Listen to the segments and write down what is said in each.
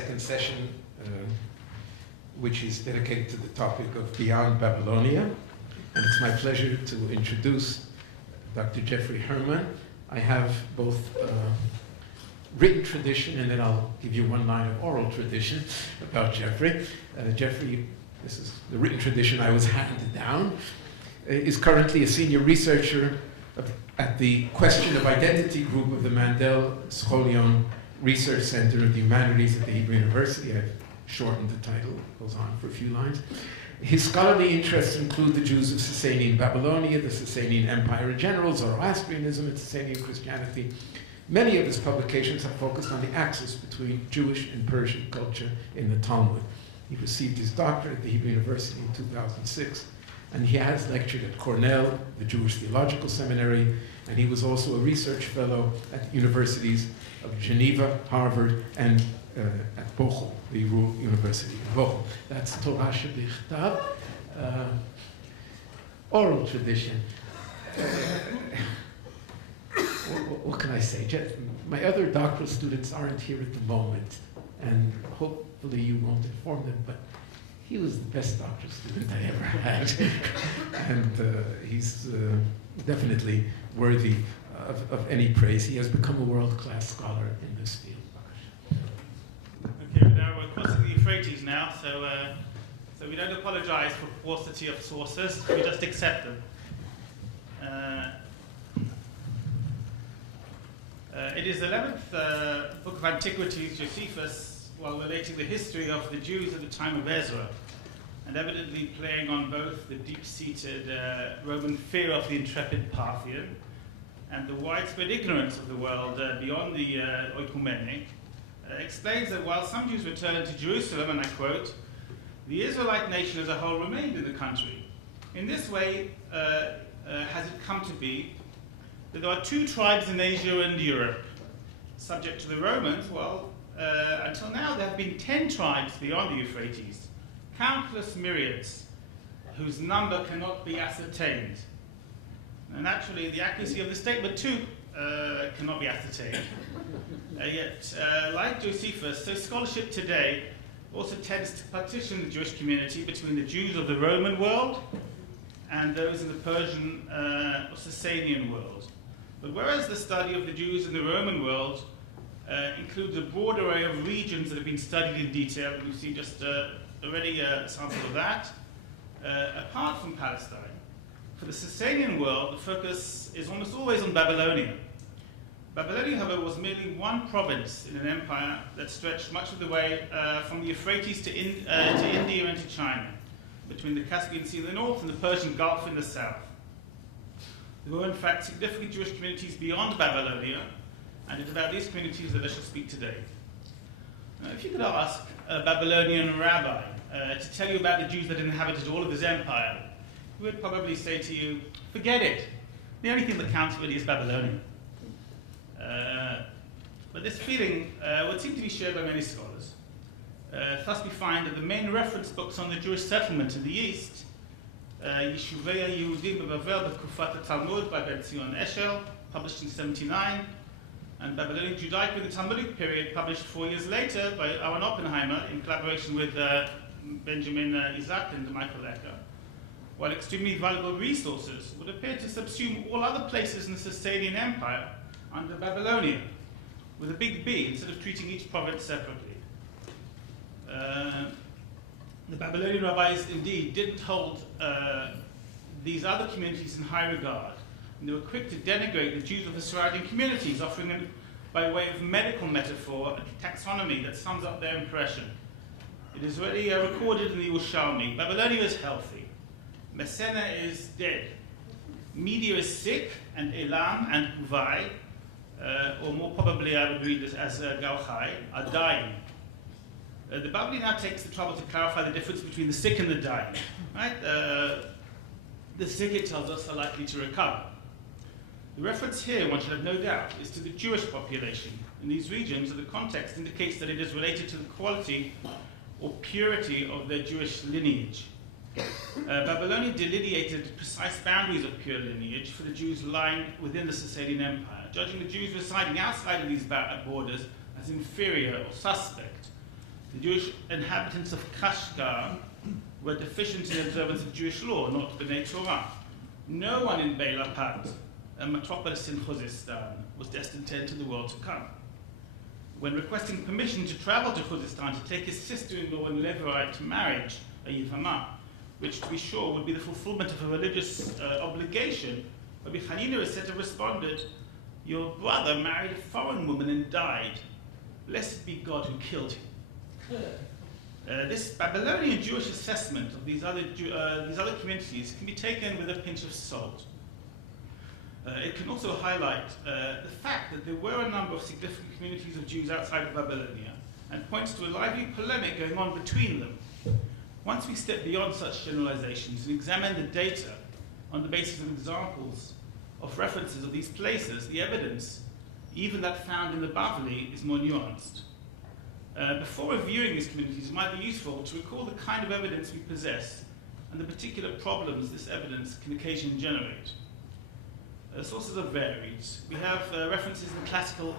second session, which is dedicated to the topic of Beyond Babylonia. And it's my pleasure to introduce Dr. Jeffrey Herman. I have both written tradition, and then I'll give you one line of oral tradition about Jeffrey. Jeffrey, this is the written tradition I was handed down, is currently a senior researcher at the Question of Identity group of the Mandel Scholion Research Center of the Humanities at the Hebrew University. I've shortened the title, it goes on for a few lines. His scholarly interests include the Jews of Sasanian Babylonia, the Sasanian Empire in general, Zoroastrianism, and Sasanian Christianity. Many of his publications have focused on the axis between Jewish and Persian culture in the Talmud. He received his doctorate at the Hebrew University in 2006, and he has lectured at Cornell, the Jewish Theological Seminary, and he was also a research fellow at universities of Geneva, Harvard, and at Bochum, the Rural University of Bochum. That's Torah Shebichtav. Oral tradition. What can I say? My other doctoral students aren't here at the moment, and hopefully you won't inform them, but he was the best doctoral student I ever had. And he's definitely worthy of any praise. He has become a world-class scholar in this field. Okay, now we're crossing the Euphrates now, so we don't apologize for paucity of sources, we just accept them. It is the 11th book of Antiquity, Josephus, while relating the history of the Jews at the time of Ezra, and evidently playing on both the deep-seated Roman fear of the intrepid Parthian and the widespread ignorance of the world beyond the oikumene, explains that while some Jews returned to Jerusalem, and I quote, the Israelite nation as a whole remained in the country. In this way has it come to be that there are two tribes in Asia and Europe. Subject to the Romans, well, until now there have been 10 tribes beyond the Euphrates, countless myriads, whose number cannot be ascertained. And actually, the accuracy of the statement too cannot be ascertained. Yet, like Josephus, so scholarship today also tends to partition the Jewish community between the Jews of the Roman world and those in the Persian or Sasanian world. But whereas the study of the Jews in the Roman world includes a broad array of regions that have been studied in detail, and you see just already a sample of that, apart from Palestine, for the Sasanian world, the focus is almost always on Babylonia. Babylonia, however, was merely one province in an empire that stretched much of the way from the Euphrates to India and to China, between the Caspian Sea in the north and the Persian Gulf in the south. There were, in fact, significant Jewish communities beyond Babylonia, and it's about these communities that I shall speak today. Now, if you could ask a Babylonian rabbi to tell you about the Jews that inhabited all of this empire, he would probably say to you, forget it. The only thing that counts really is Babylonia. But this feeling would seem to be shared by many scholars. Thus we find that the main reference books on the Jewish settlement in the East, Yeshuvei HaYehudim Bavel B'Tkufat HaTalmud by Ben Zion Eshel, published in 79, and Babylonian Judaism in the Talmudic period, published 4 years later by Aaron Oppenheimer in collaboration with Benjamin Isaac and Michael Ecker, while extremely valuable resources would appear to subsume all other places in the Sasanian Empire under Babylonia, with a big B, instead of treating each province separately. The Babylonian rabbis indeed didn't hold these other communities in high regard, and they were quick to denigrate the Jews of the surrounding communities, offering them, by way of medical metaphor, a taxonomy that sums up their impression. It is already recorded in the Yerushalmi. Babylonia is healthy. Messena is dead. Media is sick, and Elam and Uvai, or more probably I would read this as Gauchai, are dying. The Babylon now takes the trouble to clarify the difference between the sick and the dying. Right? The sick, it tells us, are likely to recover. The reference here, one should have no doubt, is to the Jewish population in these regions, and the context indicates that it is related to the quality or purity of their Jewish lineage. Babylonia delineated precise boundaries of pure lineage for the Jews lying within the Sasanian Empire, judging the Jews residing outside of these borders as inferior or suspect. The Jewish inhabitants of Kashgar were deficient in observance of Jewish law, not B'nai Torah. No one in Beilapat, a metropolis in Khuzestan, was destined to enter the world to come. When requesting permission to travel to Khuzestan to take his sister-in-law and Levirate to marriage, a Yivama, which to be sure would be the fulfillment of a religious obligation, Rabbi Hanina is said to have responded, "Your brother married a foreign woman and died. Blessed be God who killed him." This Babylonian Jewish assessment of these other communities can be taken with a pinch of salt. It can also highlight the fact that there were a number of significant communities of Jews outside of Babylonia and points to a lively polemic going on between them. Once we step beyond such generalizations and examine the data on the basis of examples of references of these places, the evidence, even that found in the Bavli, is more nuanced. Before reviewing these communities, it might be useful to recall the kind of evidence we possess and the particular problems this evidence can occasionally generate. Sources are varied. We have references in classical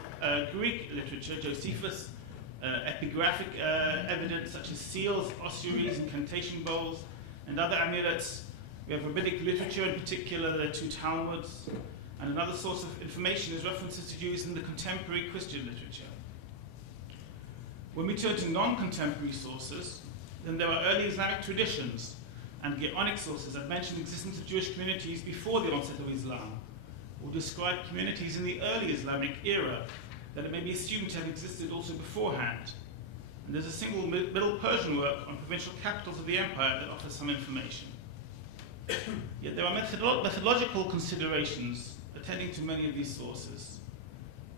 Greek literature, Josephus, epigraphic evidence such as seals, ossuaries, incantation bowls, and other amulets. We have rabbinic literature, in particular the two Talmuds, and another source of information is references to Jews in the contemporary Christian literature. When we turn to non-contemporary sources, then there are early Islamic traditions and Geonic sources that mention the existence of Jewish communities before the onset of Islam, or describe communities in the early Islamic era that it may be assumed to have existed also beforehand. And there's a single Middle Persian work on provincial capitals of the empire that offers some information. Yet there are methodological considerations attending to many of these sources.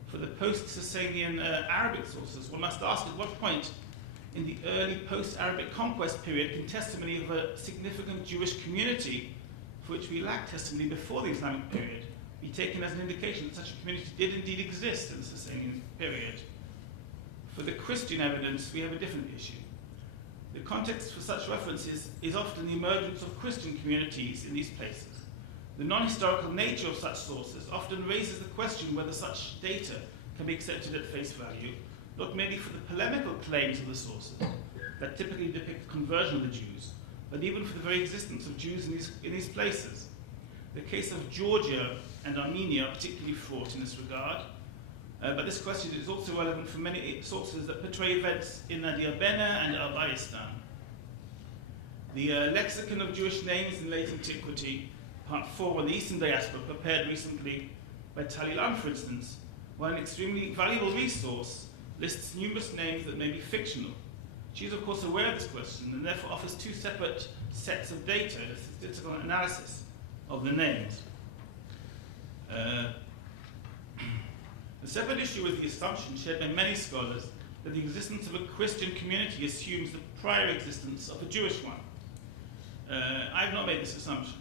For the post-Sasanian Arabic sources, one must ask at what point in the early post-Arabic conquest period can testimony of a significant Jewish community, for which we lack testimony before the Islamic period, be taken as an indication that such a community did indeed exist in the Sasanian period. For the Christian evidence, we have a different issue. The context for such references is often the emergence of Christian communities in these places. The non-historical nature of such sources often raises the question whether such data can be accepted at face value, not merely for the polemical claims of the sources that typically depict the conversion of the Jews, but even for the very existence of Jews in these places. The case of Georgia and Armenia are particularly fraught in this regard, but this question is also relevant for many sources that portray events in Diaspora and Albayistan. The Lexicon of Jewish Names in Late Antiquity, Part 4 on the Eastern Diaspora, prepared recently by Talilan, for instance, while an extremely valuable resource, lists numerous names that may be fictional. She is, of course, aware of this question and therefore offers two separate sets of data, a statistical analysis of the names. The separate issue is the assumption shared by many scholars that the existence of a Christian community assumes the prior existence of a Jewish one. I have not made this assumption.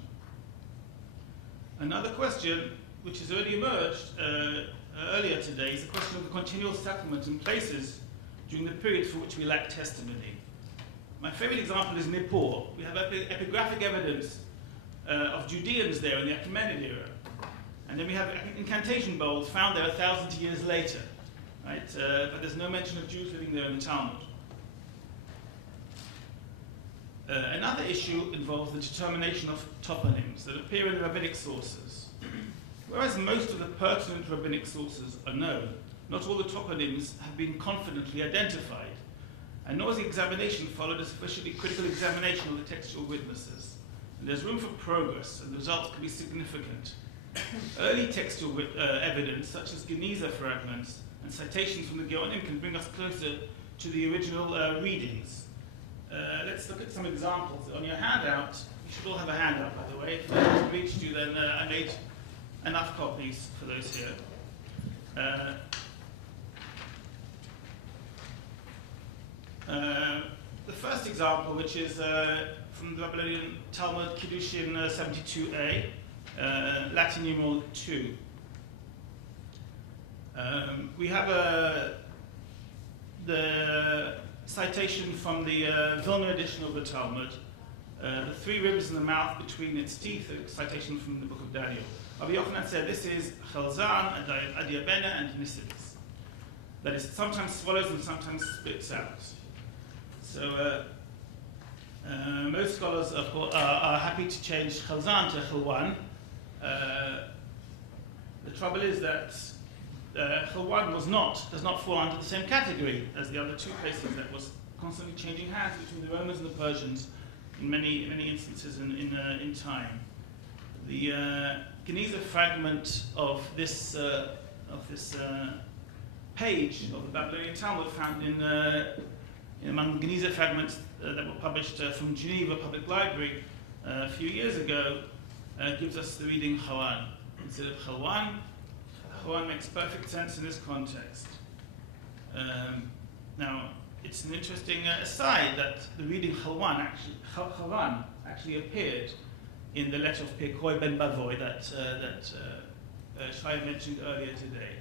Another question, which has already emerged earlier today, is the question of the continual settlement in places during the period for which we lack testimony. My favorite example is Nippur. We have epigraphic evidence of Judeans there in the Achaemenid era. And then we have incantation bowls found there 1,000 years later, right? But there's no mention of Jews living there in the Talmud. Another issue involves the determination of toponyms that appear in the rabbinic sources. Whereas most of the pertinent rabbinic sources are known, not all the toponyms have been confidently identified, and nor has the examination followed a sufficiently critical examination of the textual witnesses. And there's room for progress, and the results can be significant. Early textual evidence, such as Geniza fragments and citations from the Geonim, can bring us closer to the original readings. Let's look at some examples. On your handout, you should all have a handout, by the way. If that hasn't reached you, then I made enough copies for those here. The first example, which is from the Babylonian Talmud, Kiddushin 72a, Latin numeral 2. We have the citation from the Vilna edition of the Talmud, the three ribs in the mouth between its teeth, a citation from the book of Daniel. Rabbi Yochanan said this is Chalzan, Adiabena, and Nisilis. That is, sometimes swallows and sometimes spits out. So most scholars, of course, are happy to change Khalzan to Khilwan. The trouble is that Khilwan does not fall under the same category as the other two places that was constantly changing hands between the Romans and the Persians in many instances in time. The Geniza fragment of this page of the Babylonian Talmud found among the Geniza fragments that were published from Geneva Public Library a few years ago gives us the reading Hawan instead of Khalwan. Hawan makes perfect sense in this context. Now, it's an interesting aside that the reading Hawan actually appeared in the letter of Pirkoi ben Bavoy that Shai mentioned earlier today.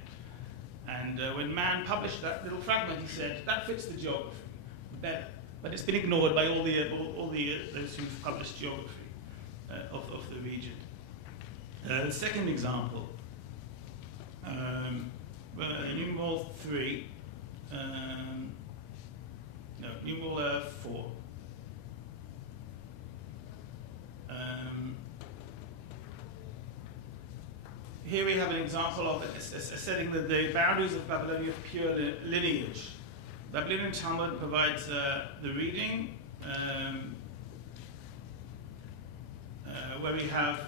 And when Mann published that little fragment, he said, that fits the geography better. But it's been ignored by all those who've published geography of the region. The second example, numeral 3, numeral 4. Here we have an example of setting the boundaries of Babylonian pure lineage. Babylonian Talmud provides the reading where we have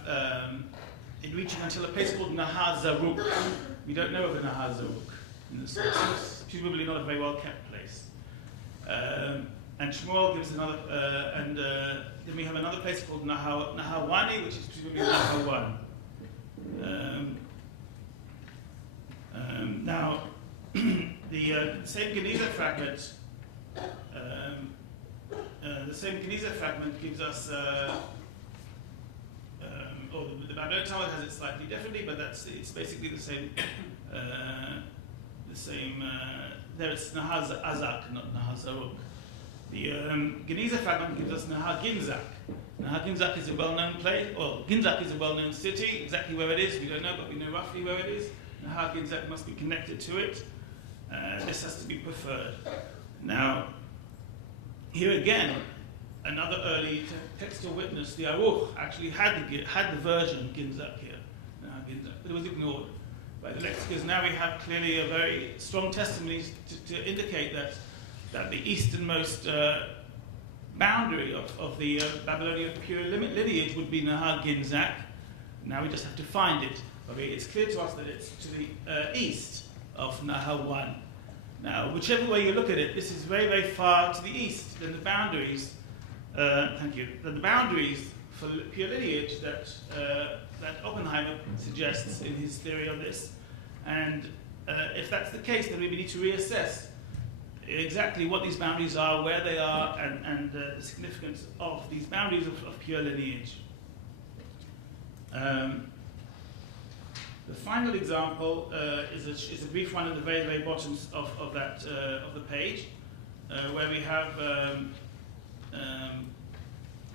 it reaching until a place called Nahar Zaruk. We don't know of a Nahar Zaruk in the sources. Presumably not a very well kept place. And Shmuel gives another, and then we have another place called Nahawani, which is presumably Nahawan. Now, the same Geniza fragment, gives us, or the Babylonian Talmud has it slightly differently, but it's basically the same. There it's Nahar Azak, not Nahar Zaruk. The Geniza fragment gives us Nahar Ginzak. Nahar Ginzak is a well-known place, or Ginzak is a well-known city. Exactly where it is, we don't know, but we know roughly where it is. Nahar Ginzak must be connected to it. This has to be preferred. Now, here again, another early textual witness, the Aruch, actually had the version Ginzak here, Nahar Ginzak, but it was ignored by the lexicons. Now we have clearly a very strong testimony to indicate that the easternmost boundary of the Babylonian pure lineage would be Nahar Ginzak. Now we just have to find it. But it's clear to us that it's to the east of Nahawan. Now, whichever way you look at it, this is very, very far to the east than the boundaries. Thank you. Than the boundaries for pure lineage that Oppenheimer suggests in his theory on this. And if that's the case, then we need to reassess exactly what these boundaries are, where they are, and the significance of these boundaries of pure lineage. The final example is a brief one at the very, very bottom of the page, where we have a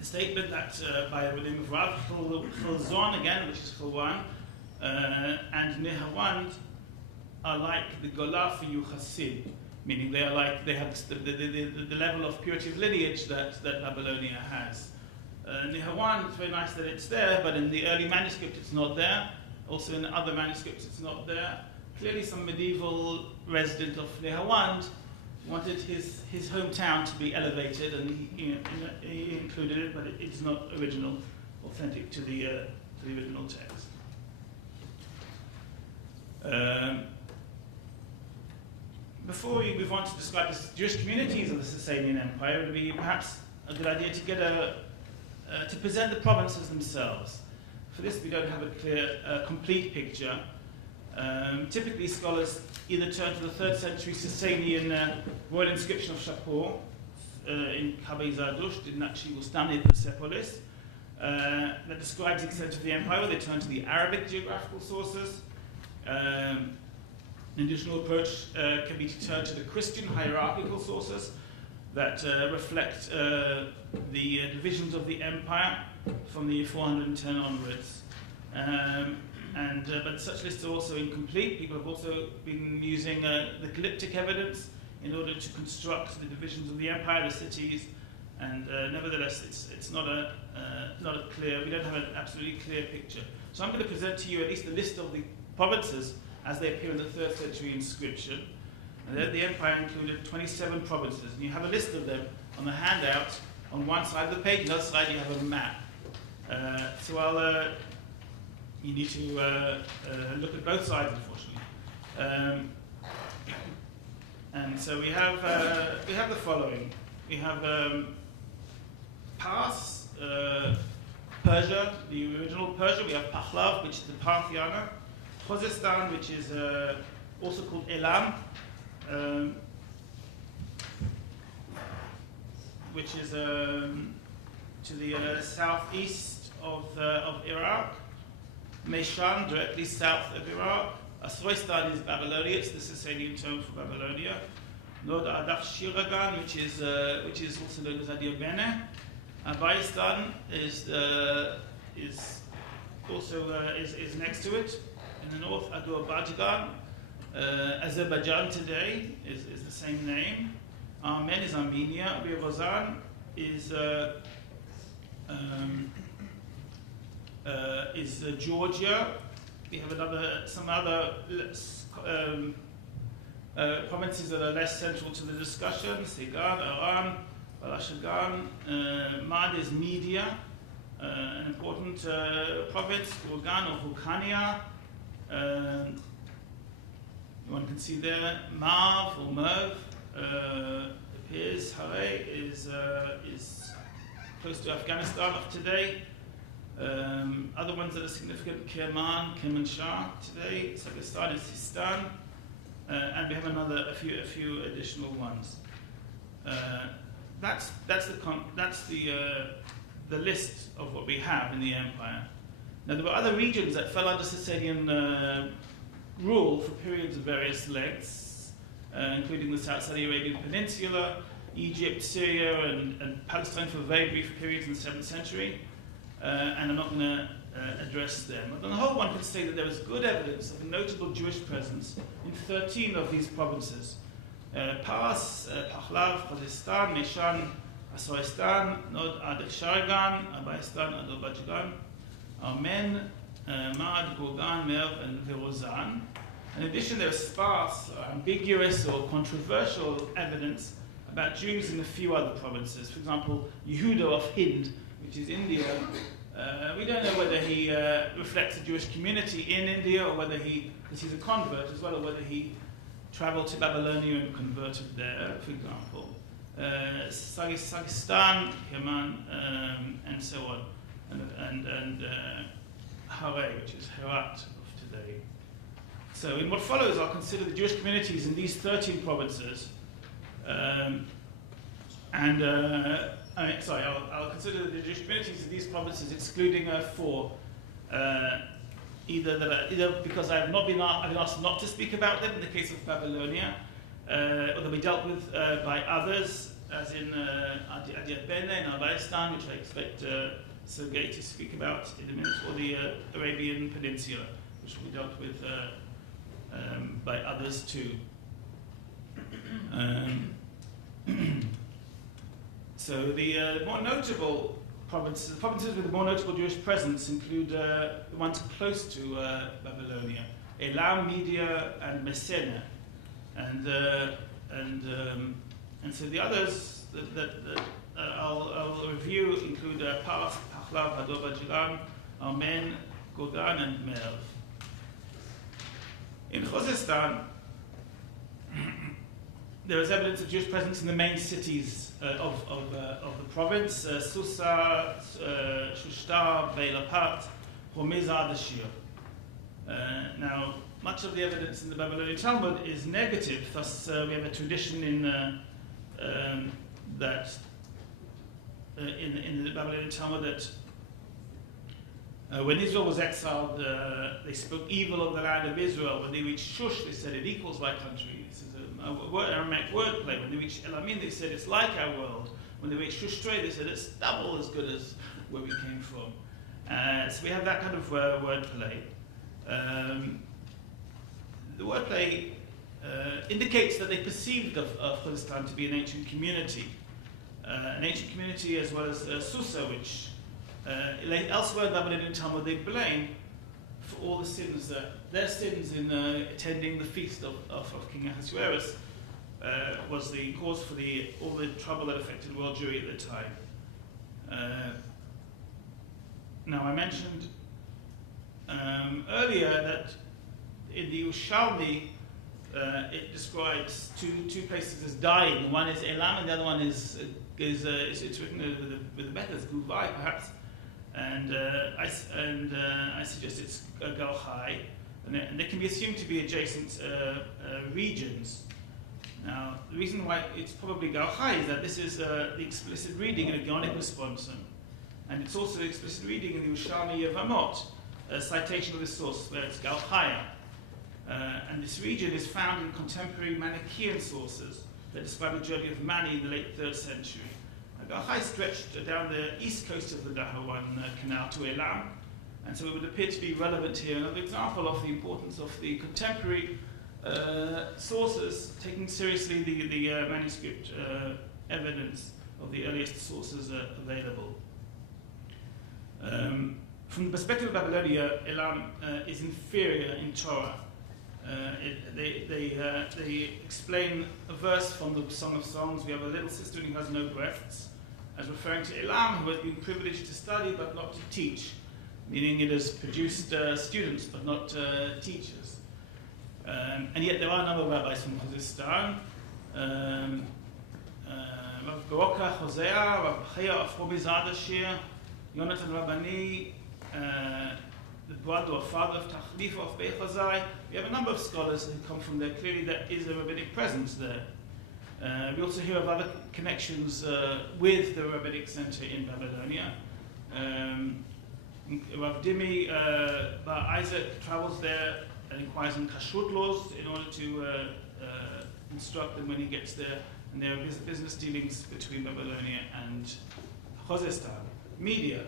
statement that by the name of Rav Chilzon, again, which is Chilwan, and Nehawand are like the Golah for Yuchasim, meaning they have the level of purity of lineage that Babylonia has. Nehawand, it's very nice that it's there, but in the early manuscript it's not there. Also in the other manuscripts it's not there. Clearly some medieval resident of Nehawand wanted his hometown to be elevated, and he included it, but it's not authentic to the original text. Before we move on to describe the Jewish communities of the Sasanian Empire, it would be perhaps a good idea to get to present the provinces themselves. For this, we don't have a clear, complete picture. Typically, scholars either turn to the 3rd century Sasanian royal inscription of Shapur in Kabei Zardusht in Nakshi-Bustani Persepolis that describes the extent of the empire. They turn to the Arabic geographical sources. An additional approach can be to turn to the Christian hierarchical sources that reflect the divisions of the empire from the 410 onwards. But such lists are also incomplete. People have also been using the calyptic evidence in order to construct the divisions of the empire, the cities, and nevertheless, it's not a clear. We don't have an absolutely clear picture. So I'm going to present to you at least a list of the provinces as they appear in the 3rd century inscription. And the empire included 27 provinces, and you have a list of them on the handout on one side of the page. On the other side, you have a map. You need to look at both sides, unfortunately. And so we have the following. We have Pars, Persia, the original Persia. We have Pahlav, which is the Parthiana. Khuzestan, which is also called Elam, which is to the southeast of Iraq. Meshan, directly south of Iraq. Asroistan is Babylonia, it's the Sasanian term for Babylonia. Nod Adaf Shiragan, which is also known as Adiabene. Abaistan is next to it. In the north, Azerbaijan. Azerbaijan today is the same name. Armen is Armenia. Birozan is Georgia. We have some other provinces that are less central to the discussion. Sigan, Aran, Balashagan. Mad is Media, an important province. Gorgan or Hukania. One can see there Marv or Merv appears. Hare is close to Afghanistan of today. Other ones that are significant: Kermanshah today. Sagistan is Sistan, and we have a few additional ones. That's the list of what we have in the empire. Now there were other regions that fell under Sasanian rule for periods of various lengths, including the South Saudi Arabian Peninsula, Egypt, Syria, and Palestine for very brief periods in the 7th century. And I'm not going to address them. But on the whole, one can say that there is good evidence of a notable Jewish presence in 13 of these provinces. Pars, Pahlav, Khuzestan, Meshan, Asoistan, Nod Ad Shargan, Abaistan, Azerbaijan, Armen, Mad, Gorgan, Merv, and Virozan. In addition, there is sparse, ambiguous, or controversial evidence about Jews in a few other provinces. For example, Yehuda of Hind, which is India. We don't know whether he reflects a Jewish community in India, or whether because he's a convert as well, or whether he traveled to Babylonia and converted there, for example. Sagistan, Kerman, and so on. And Hare, which is Herat of today. So in what follows, I'll consider the Jewish communities in these 13 provinces. I'll consider the Jewish communities in these provinces, excluding 4. Either because I've been asked not to speak about them in the case of Babylonia, or they'll be dealt with by others, as in Adiabene and Abaistan, which I expect Sergei to speak about in a minute, or the Arabian Peninsula, which will be dealt with by others too. So the more notable provinces with the more notable Jewish presence include the ones close to Babylonia: Elam, Media, and Messene, and so the others that I'll review include Pars, Pahlav, Azerbaijan, Armen, Gorgan, and Merv. In Khuzestan, there is evidence of Jewish presence in the main cities of the province: Susa, Shushtar, Beilapat, Hormizad, Ashir. Now, much of the evidence in the Babylonian Talmud is negative. Thus, we have a tradition in the Babylonian Talmud that when Israel was exiled, they spoke evil of the land of Israel. When they reached Shush, they said it equals my country. This is Aramaic wordplay. When they reached Elamin, they said it's like our world. When they reached Shushtre, they said it's double as good as where we came from. So we have that kind of wordplay. The wordplay indicates that they perceived of Khuzestan to be an ancient community as well as Susa, which elsewhere in Babylonian Talmud they blame for all the sins, their sins in attending the feast of King Ahasuerus was the cause for all the trouble that affected world Jewry at the time. Now I mentioned earlier that in the Yerushalmi it describes two places as dying. One is Elam, and the other one is it's written with the letters Guvai perhaps, and I suggest it's Galchai, and they can be assumed to be adjacent regions. Now the reason why it's probably Galchai is that this is the explicit reading in a Gaonic responsum, and it's also the explicit reading in the Yerushalmi Yevamot, a citation of this source where it's Galchaya. And this region is found in contemporary Manichaean sources that describe the journey of Mani in the late 3rd century. Galchai stretched down the east coast of the Dahawan Canal to Elam, and so it would appear to be relevant here. Another example of the importance of the contemporary sources taking seriously the manuscript evidence of the earliest sources available. From the perspective of Babylonia, Elam is inferior in Torah. They explain a verse from the Song of Songs. We have a little sister who has no breasts, as referring to Elam, who has been privileged to study but not to teach, meaning it has produced students but not teachers. And yet there are a number of rabbis from Khuzestan. Rav Goroka Hosea, Rav Chaya Afrobi Zadashir, Yonatan Rabbani, the brother or father of Tachlifa of Bechazai. We have a number of scholars who come from there. Clearly there is a rabbinic presence there. We also hear of other connections with the rabbinic center in Babylonia. Rav Dimi Bar Isaac travels there and inquires in kashrut laws in order to instruct them when he gets there. And there are business dealings between Babylonia and Khuzestan. Media.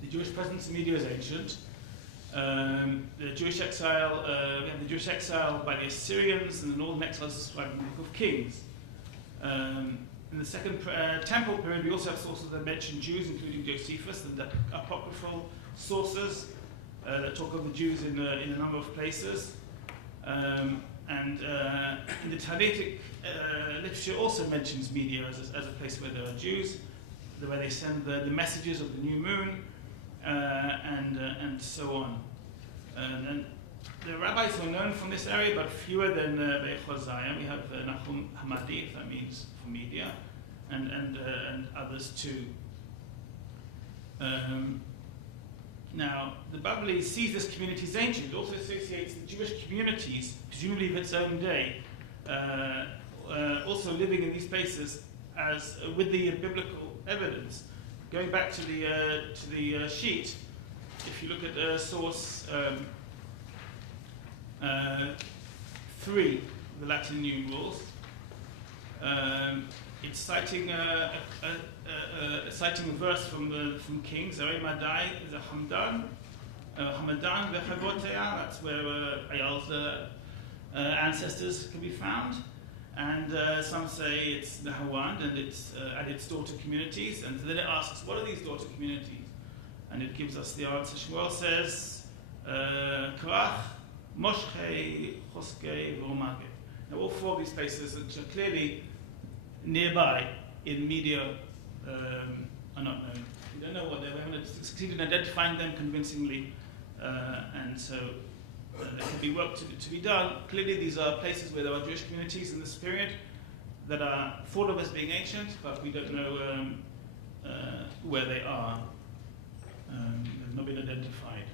The Jewish presence in Media is ancient. The Jewish exile, we have the Jewish exile by the Assyrians, and the northern exile is described in the Book of Kings. In the Second Temple period, we also have sources that mention Jews, including Josephus, and apocryphal sources that talk of the Jews in a number of places. And in the Talmudic literature also mentions Media as a place where there are Jews, where they send the messages of the new moon, and so on. And the rabbis who are known from this area, but fewer than Bechazai. We have Nahum Hamadi, if that means for Media, and others too. Now, the Babylon sees this community as ancient. It also associates the Jewish communities, presumably of its own day, also living in these places as with the biblical evidence. Going back to the sheet, if you look at source 3, the Latin numerals, it's citing a verse from Kings. Zarei Madai is a Hamadan v'Chavotea. That's where Ayal's ancestors can be found. And some say it's Nahawand and its daughter communities. And then it asks, what are these daughter communities? And it gives us the answer. Shmuel says, Krach, Moshche, Choske, V'Omage. Now all 4 of these places, which are clearly nearby in Media, are not known. We don't know what they are. We haven't succeeded in identifying them convincingly. And so there could be work to be done. Clearly these are places where there are Jewish communities in this period that are thought of as being ancient, but we don't know where they are. They've not been identified.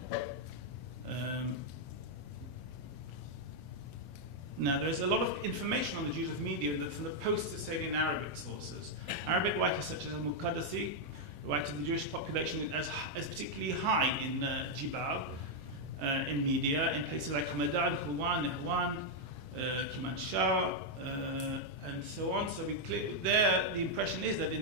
Now there's a lot of information on the Jews of Media from the post-Sasanian Arabic sources. Arabic writers such as Al-Muqaddasi write the Jewish population as particularly high in Jibal, in Media, in places like Hamadan, Hulwan, Nehwan, Kiman Shah, and so on. So there, the impression is that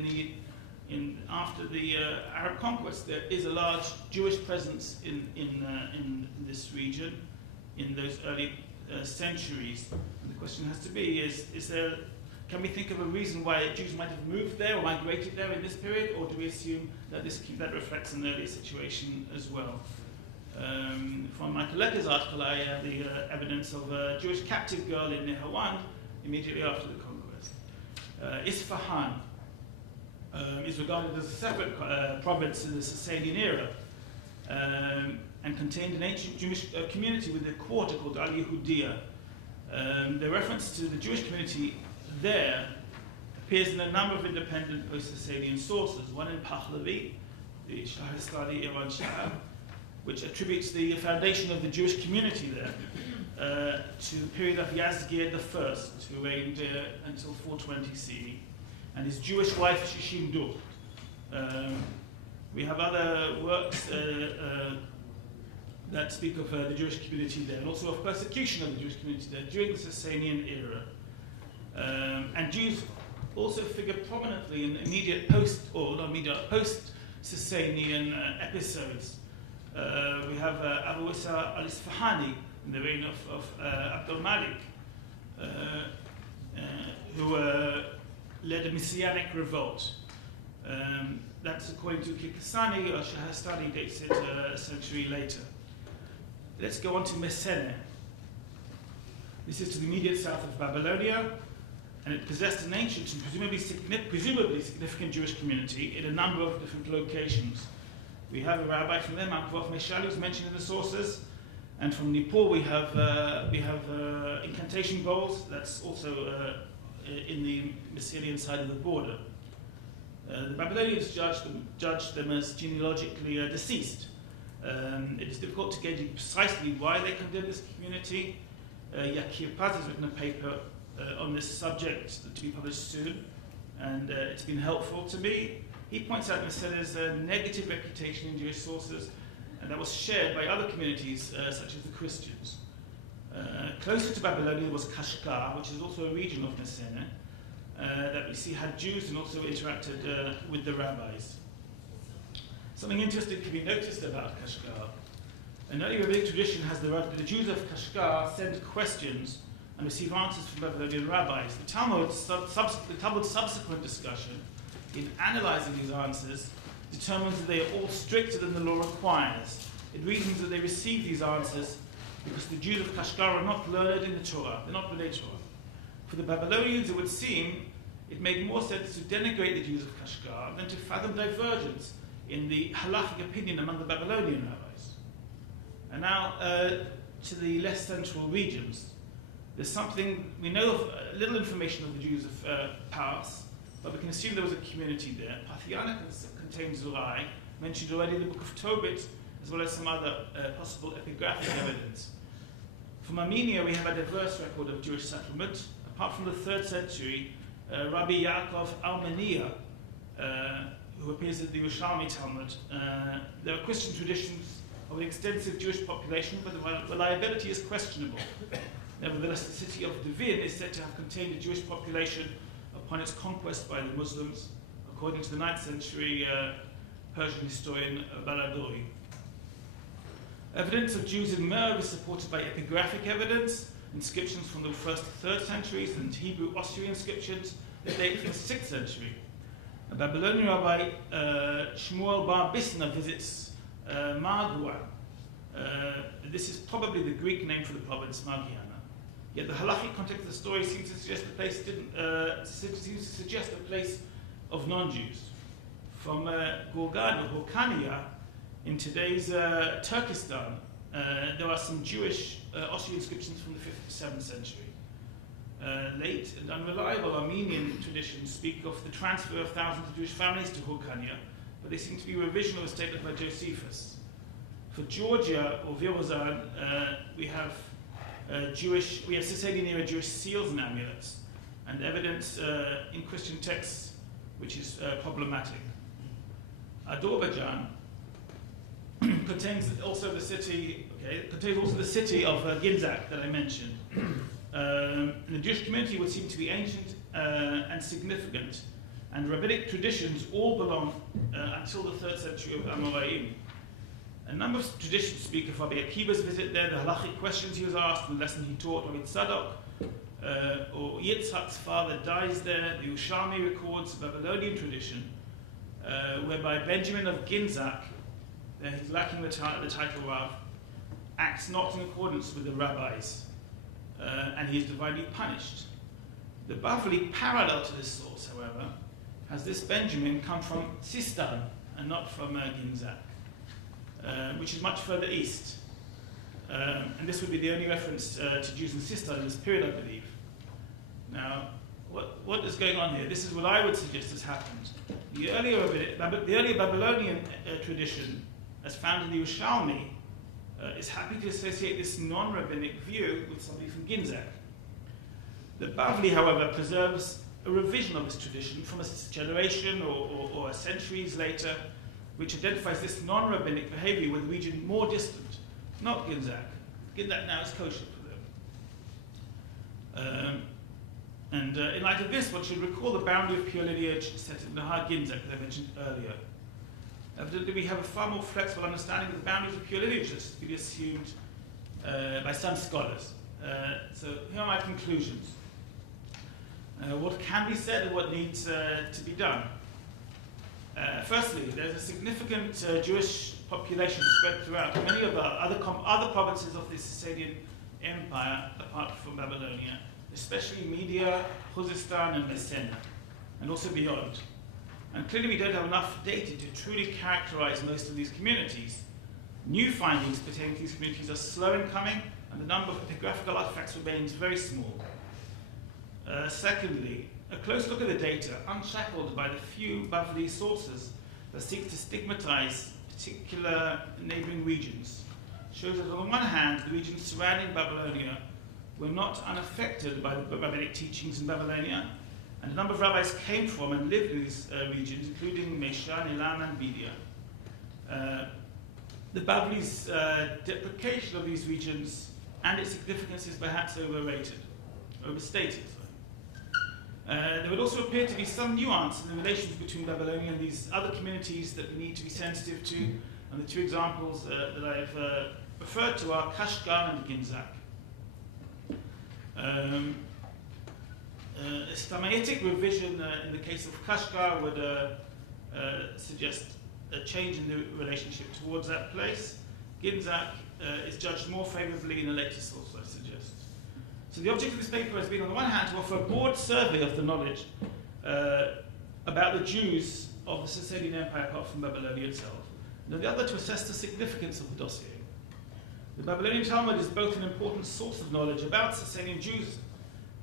after the Arab conquest, there is a large Jewish presence in this region, in those early centuries. And the question has to be, can we think of a reason why Jews might have moved there or migrated there in this period, or do we assume that that reflects an earlier situation as well? From Michael Lecker's article, I have the evidence of a Jewish captive girl in Nehawand immediately after the conquest. Isfahan is regarded as a separate province in the Sasanian era and contained an ancient Jewish community with a quarter called Al Yehudiya. The reference to the Jewish community there appears in a number of independent post-Sasanian sources, one in Pahlavi, the Shahristani Iran Shah, which attributes the foundation of the Jewish community there to the period of Yazgir I, who reigned until 420 CE, and his Jewish wife Shishim Dur. We have other works that speak of the Jewish community there, and also of persecution of the Jewish community there during the Sasanian era. And Jews also figure prominently in immediate post-Sasanian episodes. We have Abu Isa al-Isfahani in the reign of Abdul Malik, who led a messianic revolt. That's according to Kikasani, or Shahristani dates it a century later. Let's go on to Messene. This is to the immediate south of Babylonia, and it possessed an ancient and presumably significant Jewish community in a number of different locations. We have a rabbi from there, Mount Meshal, who's mentioned in the sources, and from Nippur we have incantation bowls. That's also in the Messenian side of the border. The Babylonians judged them as genealogically deceased. It is difficult to gauge precisely why they condemned this community. Yakir Paz has written a paper on this subject to be published soon, and it's been helpful to me. He points out Messene's negative reputation in Jewish sources, and that was shared by other communities such as the Christians. Closer to Babylonia was Kashgar, which is also a region of Messene, that we see had Jews and also interacted with the rabbis. Something interesting can be noticed about Kashgar. An early rabbinic tradition has the Jews of Kashgar send questions and receive answers from Babylonian rabbis. The Talmud's subsequent discussion in analyzing these answers determines that they are all stricter than the law requires. It reasons that they receive these answers because the Jews of Kashgar are not learned in the Torah. They're not B'nai Torah. For the Babylonians, it would seem it made more sense to denigrate the Jews of Kashgar than to fathom divergence in the halachic opinion among the Babylonian rabbis. And now to the less central regions. There's something, we know of little information of the Jews of Pars, but we can assume there was a community there. Parthiana contains Zurai, mentioned already in the book of Tobit, as well as some other possible epigraphic evidence. From Armenia, we have a diverse record of Jewish settlement. Apart from the 3rd century, Rabbi Yaakov Almania, who appears at the Yerushalmi Talmud, there are Christian traditions of an extensive Jewish population, but the reliability is questionable. Nevertheless, the city of Devin is said to have contained a Jewish population upon its conquest by the Muslims, according to the 9th century Persian historian Baladori. Evidence of Jews in Merv is supported by epigraphic evidence, inscriptions from the 1st to 3rd centuries, and Hebrew-Osirian inscriptions that date from the 6th century. A Babylonian rabbi, Shmuel Bar Bisna, visits Margua. This is probably the Greek name for the province, Margiana. Yet the halachic context of the story seems to suggest a place of non-Jews. From Gorgan or Horkania, in today's Turkestan, there are some Jewish Osirian inscriptions from the 5th to 7th century. Late and unreliable Armenian traditions speak of the transfer of thousands of Jewish families to Horkania, but they seem to be a revision of a statement by Josephus. For Georgia or Virozan, we have Sasanian era Jewish seals and amulets, and evidence in Christian texts which is problematic. Azerbaijan contains also the city of Ginzak that I mentioned. The Jewish community would seem to be ancient and significant, and rabbinic traditions all belong until the 3rd century of Amoraim. A number of traditions speak of Rabbi Akiva's visit there, the halachic questions he was asked, and the lesson he taught Rabbi Tzadok, or Yitzhak's father dies there. The Yerushalmi records a Babylonian tradition whereby Benjamin of Ginzak, he's lacking the title Rav, acts not in accordance with the rabbis, and he is divinely punished. The Bavli, parallel to this source, however, has this Benjamin come from Sistan and not from Ginzak, which is much further east. And this would be the only reference to Jews in Sistan in this period, I believe. Now, what is going on here? This is what I would suggest has happened. The earlier Babylonian tradition, as found in the Yerushalmi, is happy to associate this non-rabbinic view with somebody from Ginzak. The Bavli, however, preserves a revision of this tradition from a generation or centuries later, which identifies this non-rabbinic behavior with a region more distant, not Ginzak. Ginzak now is kosher for them. In light of this, one should recall the boundary of pure lineage set in Nahar Ginzak, as I mentioned earlier. Evidently, we have a far more flexible understanding of the boundaries of pure lineage that's been assumed by some scholars. So here are my conclusions. What can be said and what needs to be done. Firstly, there's a significant Jewish population spread throughout many of the other provinces of the Sasanian Empire, apart from Babylonia, especially Media, Khuzestan, and Messenia, and also beyond. And clearly we don't have enough data to truly characterize most of these communities. New findings pertaining to these communities are slow in coming, and the number of epigraphical artifacts remains very small. Secondly, a close look at the data, unshackled by the few Bavli sources that seek to stigmatize particular neighboring regions, shows that on the one hand, the regions surrounding Babylonia were not unaffected by the rabbinic teachings in Babylonia, and a number of rabbis came from and lived in these regions, including Meshan, Elam, and Bedia. The Bavli's deprecation of these regions and its significance is perhaps overstated. There would also appear to be some nuance in the relations between Babylonia and these other communities that we need to be sensitive to, and the two examples that I've referred to are Kashgar and Ginzak. A Stamayitic revision in the case of Kashgar would suggest a change in the relationship towards that place. Ginzak is judged more favorably in a later source, I suggest. So the object of this paper has been, on the one hand, to offer a broad survey of the knowledge about the Jews of the Sasanian Empire apart from Babylonia itself, and on the other, to assess the significance of the dossier. The Babylonian Talmud is both an important source of knowledge about Sasanian Jews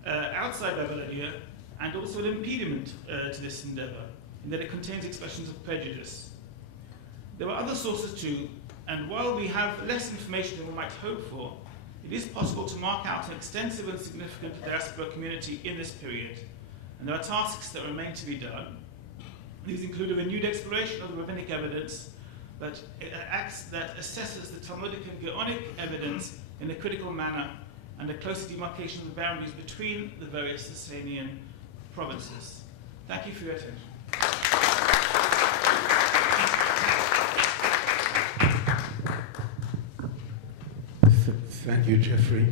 outside Babylonia, and also an impediment to this endeavor, in that it contains expressions of prejudice. There are other sources too, and while we have less information than we might hope for, it is possible to mark out an extensive and significant diaspora community in this period, and there are tasks that remain to be done. These include a renewed exploration of the rabbinic evidence that assesses the Talmudic and Gaonic evidence in a critical manner, and a closer demarcation of the boundaries between the various Sasanian provinces. Thank you for your attention. Thank you, Jeffrey,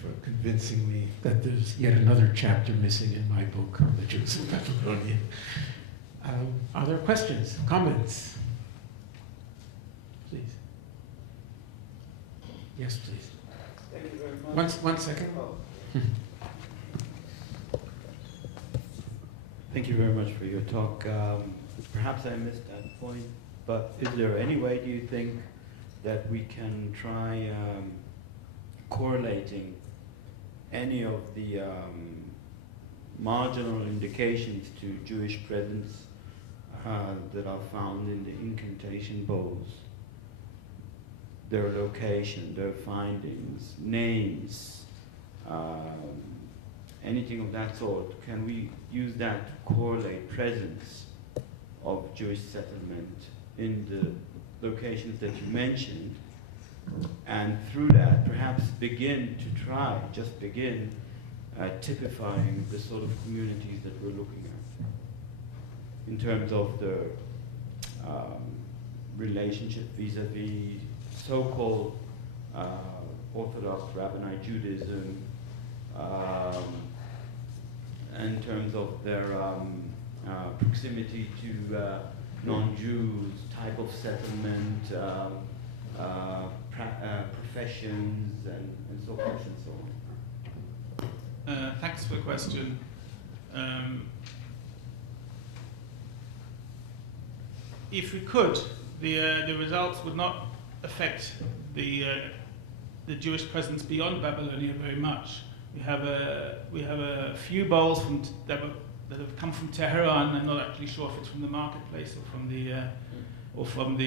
for convincing me that there's yet another chapter missing in my book on the Jews of Babylonia. Are there questions, comments? Please. Yes, please. Thank you very much. One second. Oh. Thank you very much for your talk. Perhaps I missed that point, but is there any way, do you think, that we can try correlating any of the marginal indications to Jewish presence that are found in the incantation bowls? Their location, their findings, names, anything of that sort. Can we use that to correlate presence of Jewish settlement in the locations that you mentioned, and through that perhaps begin typifying the sort of communities that we're looking at in terms of the relationship vis-a-vis so-called Orthodox Rabbinite Judaism in terms of their proximity to non-Jews, type of settlement, professions, and so forth and so on? Thanks for the question. If we could, the results would not affect the Jewish presence beyond Babylonia very much. We have a few bowls that have come from Tehran. I'm not actually sure if it's from the marketplace or from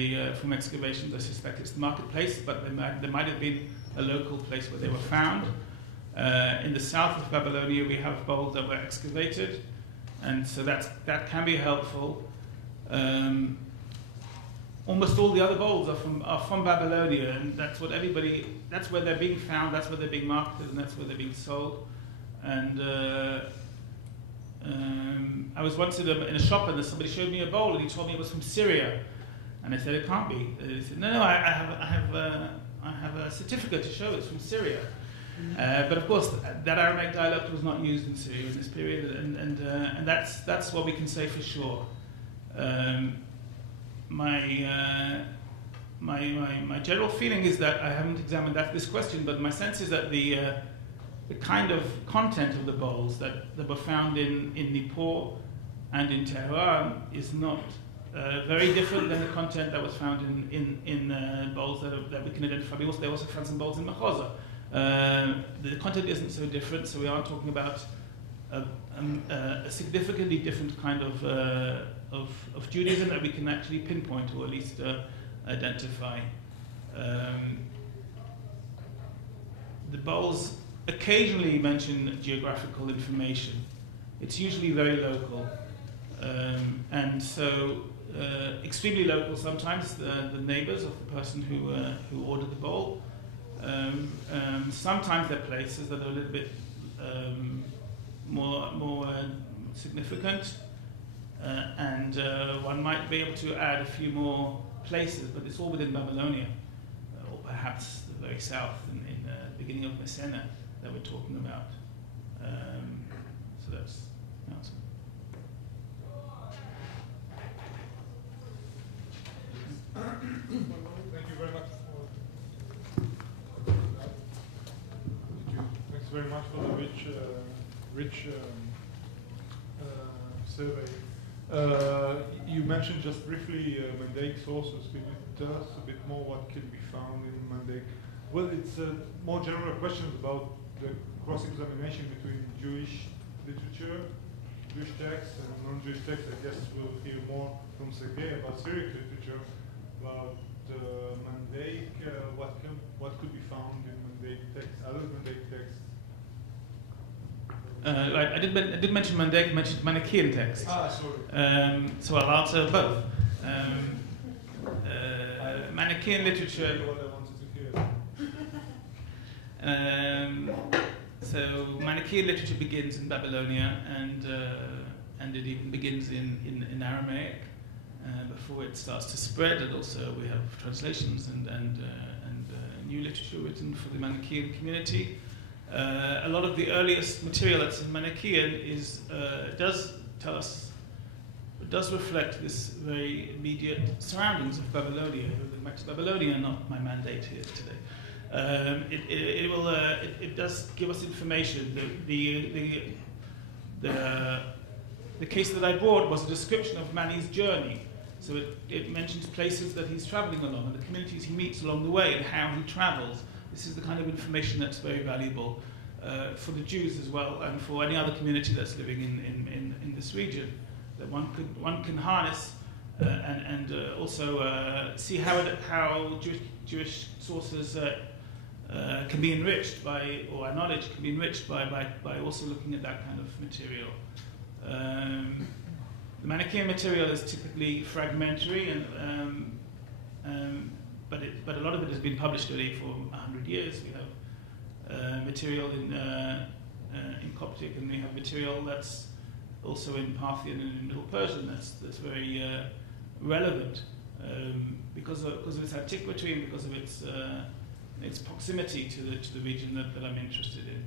excavations. I suspect it's the marketplace, but there might have been a local place where they were found. In the south of Babylonia, we have bowls that were excavated, and so that can be helpful. Almost all the other bowls are from Babylonia, and that's where they're being found, that's where they're being marketed, and that's where they're being sold. And I was once in a shop, and somebody showed me a bowl, and he told me it was from Syria, and I said it can't be. He said, no, I have a certificate to show it's from Syria. But of course, that Aramaic dialect was not used in Syria in this period, and that's what we can say for sure. My general feeling is that I haven't examined this question, but my sense is that the kind of content of the bowls that were found in Nippur and in Tehran is not very different than the content that was found in bowls that we can identify. They also found some bowls in Machoza. The content isn't so different, so we aren't talking about a significantly different kind of Judaism that we can actually pinpoint or at least identify. The bowls occasionally mention geographical information. It's usually very local, and so extremely local sometimes. The neighbors of the person who ordered the bowl. Sometimes they're places that are a little bit more significant. And one might be able to add a few more places, but it's all within Babylonia, or perhaps the very south in the beginning of Messina that we're talking about. So that's the answer. Thank you very much Thanks very much for the rich survey. You mentioned just briefly Mandaic sources. Could you tell us a bit more what can be found in Mandaic? Well, it's more general questions about the cross-examination between Jewish literature, Jewish texts, and non-Jewish texts. I guess we'll hear more from Sergei about Syriac literature, about Mandaic. What could be found in Mandaic texts, other Mandaic texts? Right, I did mention Mandaic, I mentioned Manichaean texts. Sorry. So I'll answer both. Manichaean literature. What I wanted to hear. So Manichaean literature begins in Babylonia, and it even begins in Aramaic before it starts to spread. And also we have translations and new literature written for the Manichaean community. A lot of the earliest material that's in Manichaean does reflect this very immediate surroundings of Babylonia. Going back to Babylonia, not my mandate here today. It does give us information. The case that I brought was a description of Mani's journey. So it mentions places that he's traveling along and the communities he meets along the way and how he travels. This is the kind of information that's very valuable for the Jews as well, and for any other community that's living in this region, that one can harness and also see how Jewish sources can be enriched by, or our knowledge can be enriched by also looking at that kind of material. The Manichaean material is typically fragmentary, but a lot of it has been published already for 100 years. We have material in Coptic, and we have material that's also in Parthian and in Middle Persian that's very relevant. because of its antiquity and because of its proximity to the region that I'm interested in.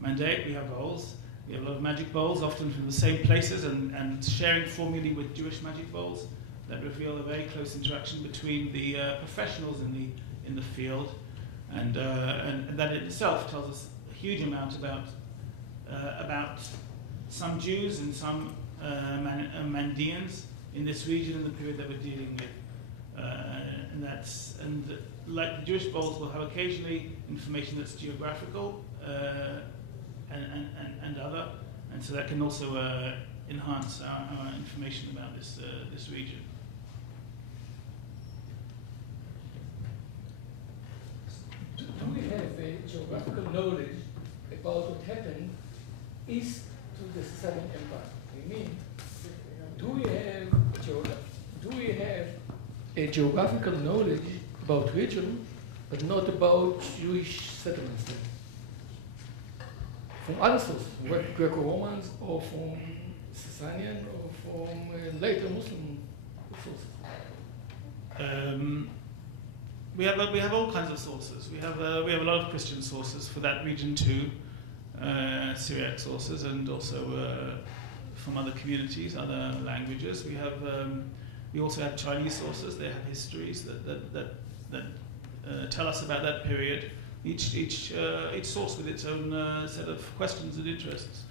Mandate, we have bowls. We have a lot of magic bowls, often from the same places, and sharing formulae with Jewish magic bowls that reveal a very close interaction between the professionals in the field, and that in itself tells us a huge amount about some Jews and some Mandeans in this region in the period that we're dealing with, and like the Jewish bowls will have occasionally information that's geographical and other, and so that can also enhance our information about this region. Do we have a geographical knowledge about what happened east to the Sasanian Empire? I mean, do we have a geographical knowledge about region, but not about Jewish settlements there? From other sources, Greco-Romans, or from Sasanian, or from later Muslim sources? We have all kinds of sources. We have a lot of Christian sources for that region too, Syriac sources, and also from other communities, other languages. We also have Chinese sources. They have histories that tell us about that period. Each source with its own set of questions and interests.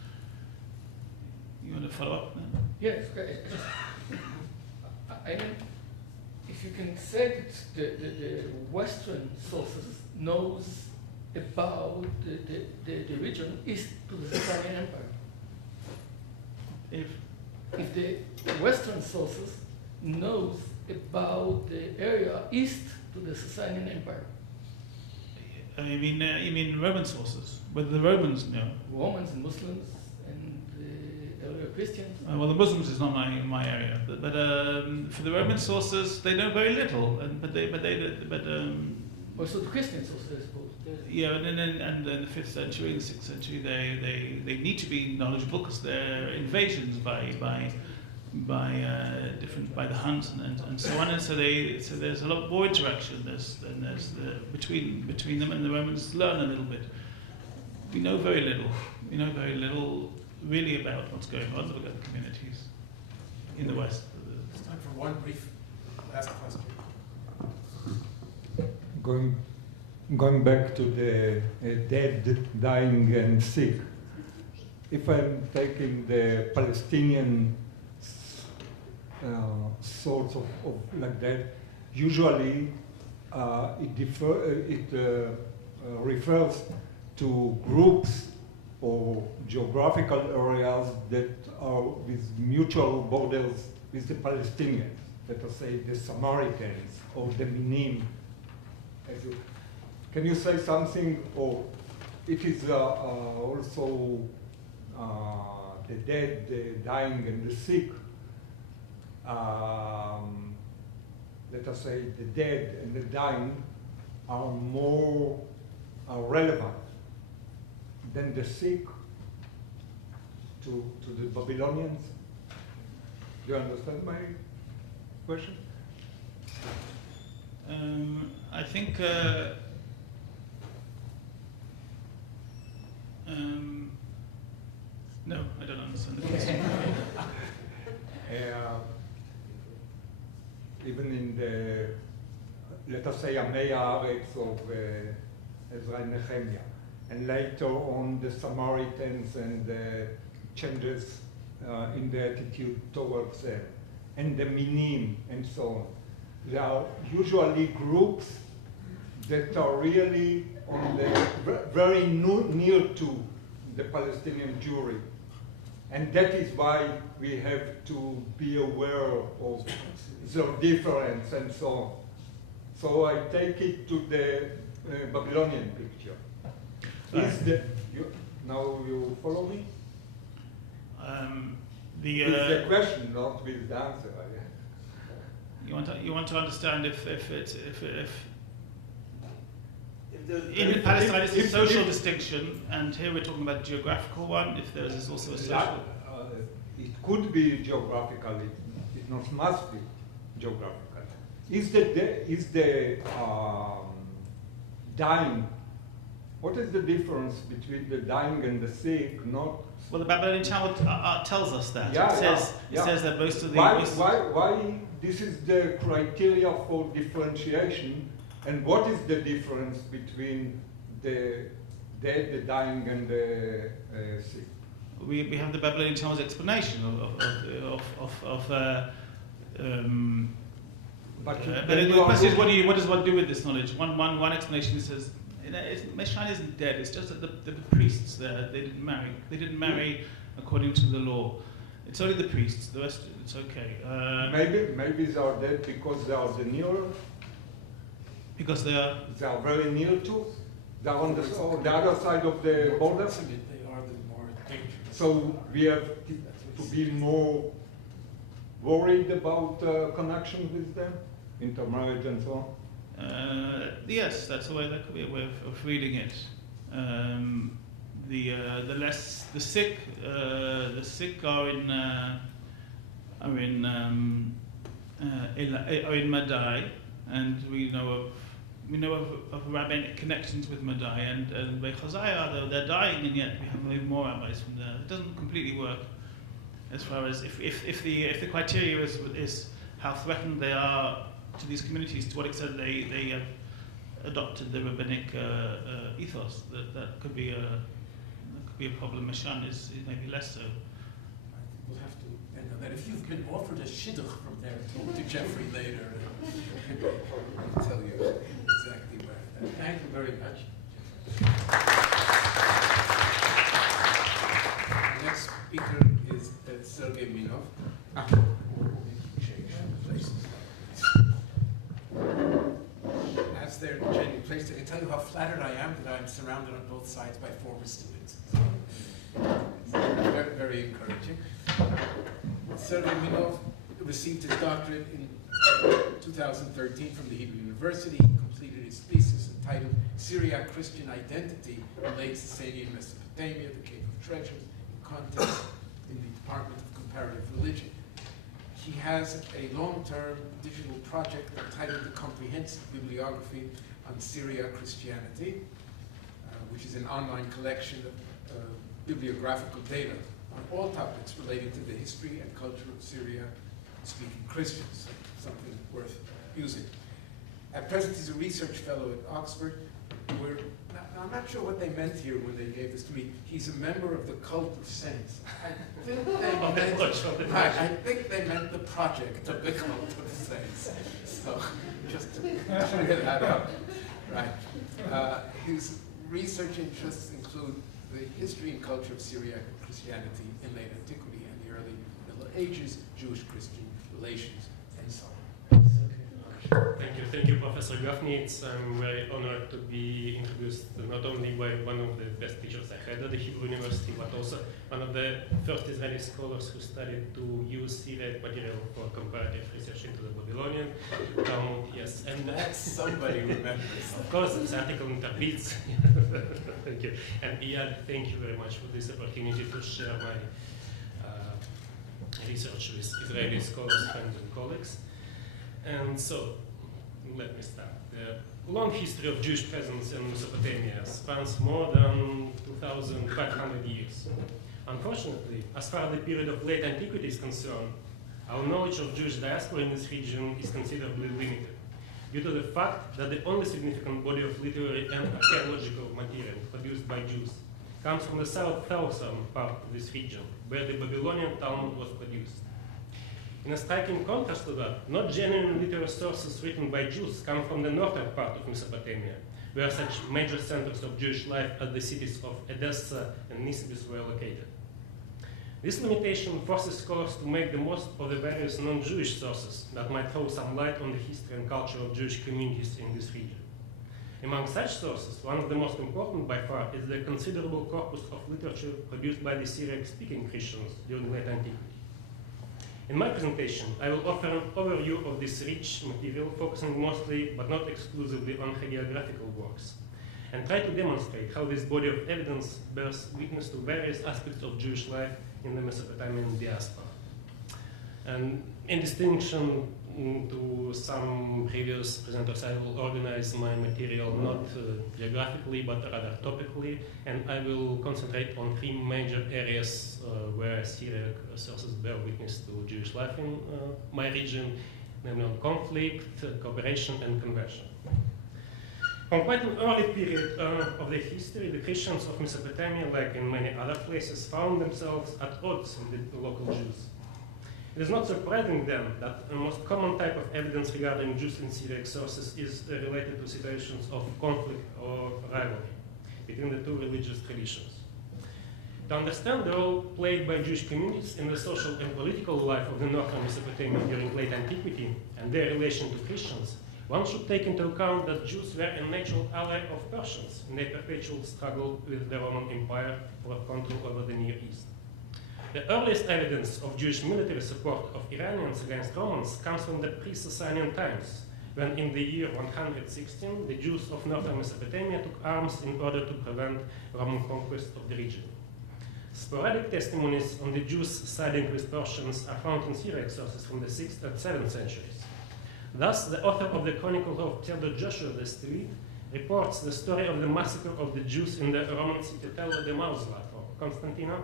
You want to follow up? No? Yes. I mean, if you can say that the Western sources knows about the region east to the Sasanian Empire. If the Western sources knows about the area east to the Sasanian Empire. You mean Roman sources? Whether the Romans know? Romans and Muslims and the earlier Christians. Well, the Muslims is not my area, but for the Roman sources, they know very little. Also the Christian sources, I suppose. Yeah, and in the 5th century, the 6th century, they need to be knowledgeable because they're invasions by the Huns and so on, and so there's a lot more interaction. There's between them, and the Romans learn a little bit. We know very little. We know very little really about what's going on with the communities in the West. It's time for one brief last question. Going back to the dead, dying, and sick. If I'm taking the Palestinian sorts of like that, usually it refers to groups or geographical areas that are with mutual borders with the Palestinians, let us say the Samaritans or the Minim. Can you say something, or it is also the dead, the dying, and the sick? Let us say the dead and the dying are more relevant than the sick to the Babylonians. Do you understand my question? I think no, I don't understand the question. Even in the, let us say, Amei Haaretz of Ezra and Nehemiah, and later on the Samaritans and the changes in the attitude towards them, and the Minim and so on. They are usually groups that are really on the very near to the Palestinian Jewry. And that is why we have to be aware of their difference and so on. So I take it to the Babylonian picture. Now you follow me? It's the question, not with the answer. You want to understand if in Palestine it's a social distinction, and here we're talking about a geographical one. If there is also a social, it could be geographical. It not must be geographical. Is the dying, what is the difference between the dying and the sick? Not Well, the Babylonian Talmud tells us that. Yeah, It says that most of the... Why this is the criteria for differentiation, and what is the difference between the dead, the dying, and the sick? We have the Babylonian Talmud's explanation but the question is, what does one do with this knowledge? One explanation says, Meshan isn't dead. It's just that the priests there, they didn't marry. They didn't marry according to the law. It's only the priests. The rest, it's okay. Maybe they are dead because they are the nearer. Because they are very near to. They are on the other side of the border. They are the more dangerous. So we have to be more worried about connection with them, intermarriage and so on. Yes, that could be a way of reading it. The sick are in Madai, and we know of rabbinic connections with Madai, and by Chazaya, they're dying, and yet we have maybe more rabbis from there. It doesn't completely work as far as if the criteria is how threatened they are to these communities, to what extent they have adopted the rabbinic ethos. That could be a problem. Meshan is maybe less so. I think we'll have to end on that. If you've been offered a shidduch from there, talk to Jeffrey later. I'll tell you exactly where. Thank you very much. The next speaker is Sergei Minov. As they're changing places, I can tell you how flattered I am that I'm surrounded on both sides by former students. It's very, very encouraging. Sergei Minov received his doctorate in 2013 from the Hebrew University. He completed his thesis entitled Syriac Christian Identity in Late Sasanian Mesopotamia, the Cave of Treasures, in context in the Department of Comparative Religion. He has a long-term digital project entitled The Comprehensive Bibliography on Syriac Christianity, which is an online collection of bibliographical data on all topics relating to the history and culture of Syria-speaking Christians, something worth using. At present, he's a research fellow at Oxford. I'm not sure what they meant here when they gave this to me. He's a member of the Cult of Saints. I think they meant the project of the Cult of Saints. So just to clear that up. Right. His research interests include the history and culture of Syriac Christianity in late antiquity and the early Middle Ages, Jewish-Christian relations, and so on. Thank you, Professor Gafni. I'm very honored to be introduced not only by one of the best teachers I had at the Hebrew University, but also one of the first Israeli scholars who studied to use Syriac material for comparative research into the Babylonian Talmud. Yes, and that's somebody remembers. Of course, it's article in Tabitz. Thank you. And Iyad, thank you very much for this opportunity to share my research with Israeli scholars, friends, and colleagues. And so, let me start. The long history of Jewish presence in Mesopotamia spans more than 2,500 years. Unfortunately, as far as the period of late antiquity is concerned, our knowledge of Jewish diaspora in this region is considerably limited, due to the fact that the only significant body of literary and archaeological material produced by Jews comes from the southern part of this region, where the Babylonian Talmud was produced. In a striking contrast to that, not genuine literary sources written by Jews come from the northern part of Mesopotamia, where such major centers of Jewish life as the cities of Edessa and Nisibis were located. This limitation forces scholars to make the most of the various non-Jewish sources that might throw some light on the history and culture of Jewish communities in this region. Among such sources, one of the most important by far is the considerable corpus of literature produced by the Syriac-speaking Christians during late antiquity. In my presentation, I will offer an overview of this rich material, focusing mostly, but not exclusively, on hagiographical works, and try to demonstrate how this body of evidence bears witness to various aspects of Jewish life in the Mesopotamian diaspora. And in distinction to some previous presenters, I will organize my material not geographically but rather topically, and I will concentrate on three major areas where Syriac sources bear witness to Jewish life in my region, namely on conflict, cooperation, and conversion. From quite an early period of their history, the Christians of Mesopotamia, like in many other places, found themselves at odds with the local Jews. It is not surprising then that the most common type of evidence regarding Jews in Syriac sources is related to situations of conflict or rivalry between the two religious traditions. To understand the role played by Jewish communities in the social and political life of the northern Mesopotamia during late antiquity and their relation to Christians, one should take into account that Jews were a natural ally of Persians in their perpetual struggle with the Roman Empire for control over the Near East. The earliest evidence of Jewish military support of Iranians against Romans comes from the pre-Sasanian times, when in the year 116 the Jews of northern Mesopotamia took arms in order to prevent Roman conquest of the region. Sporadic testimonies on the Jews siding with Persians are found in Syriac sources from the 6th and 7th centuries. Thus, the author of the Chronicles of Pseudo-Joshua the Steward reports the story of the massacre of the Jews in the Roman citadel de Mausla, or Constantina,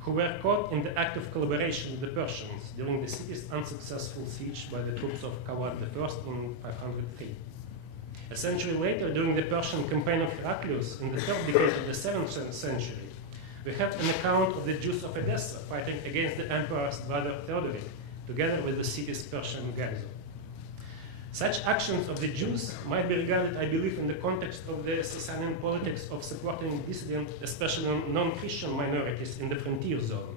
who were caught in the act of collaboration with the Persians during the city's unsuccessful siege by the troops of Kawad I in 503. A century later, during the Persian campaign of Heraclius in the 3rd decade of the 7th century, we have an account of the Jews of Edessa fighting against the emperor's brother Theodoric, together with the city's Persian garrison. Such actions of the Jews might be regarded, I believe, in the context of the Sasanian politics of supporting dissident, especially non-Christian minorities in the frontier zone,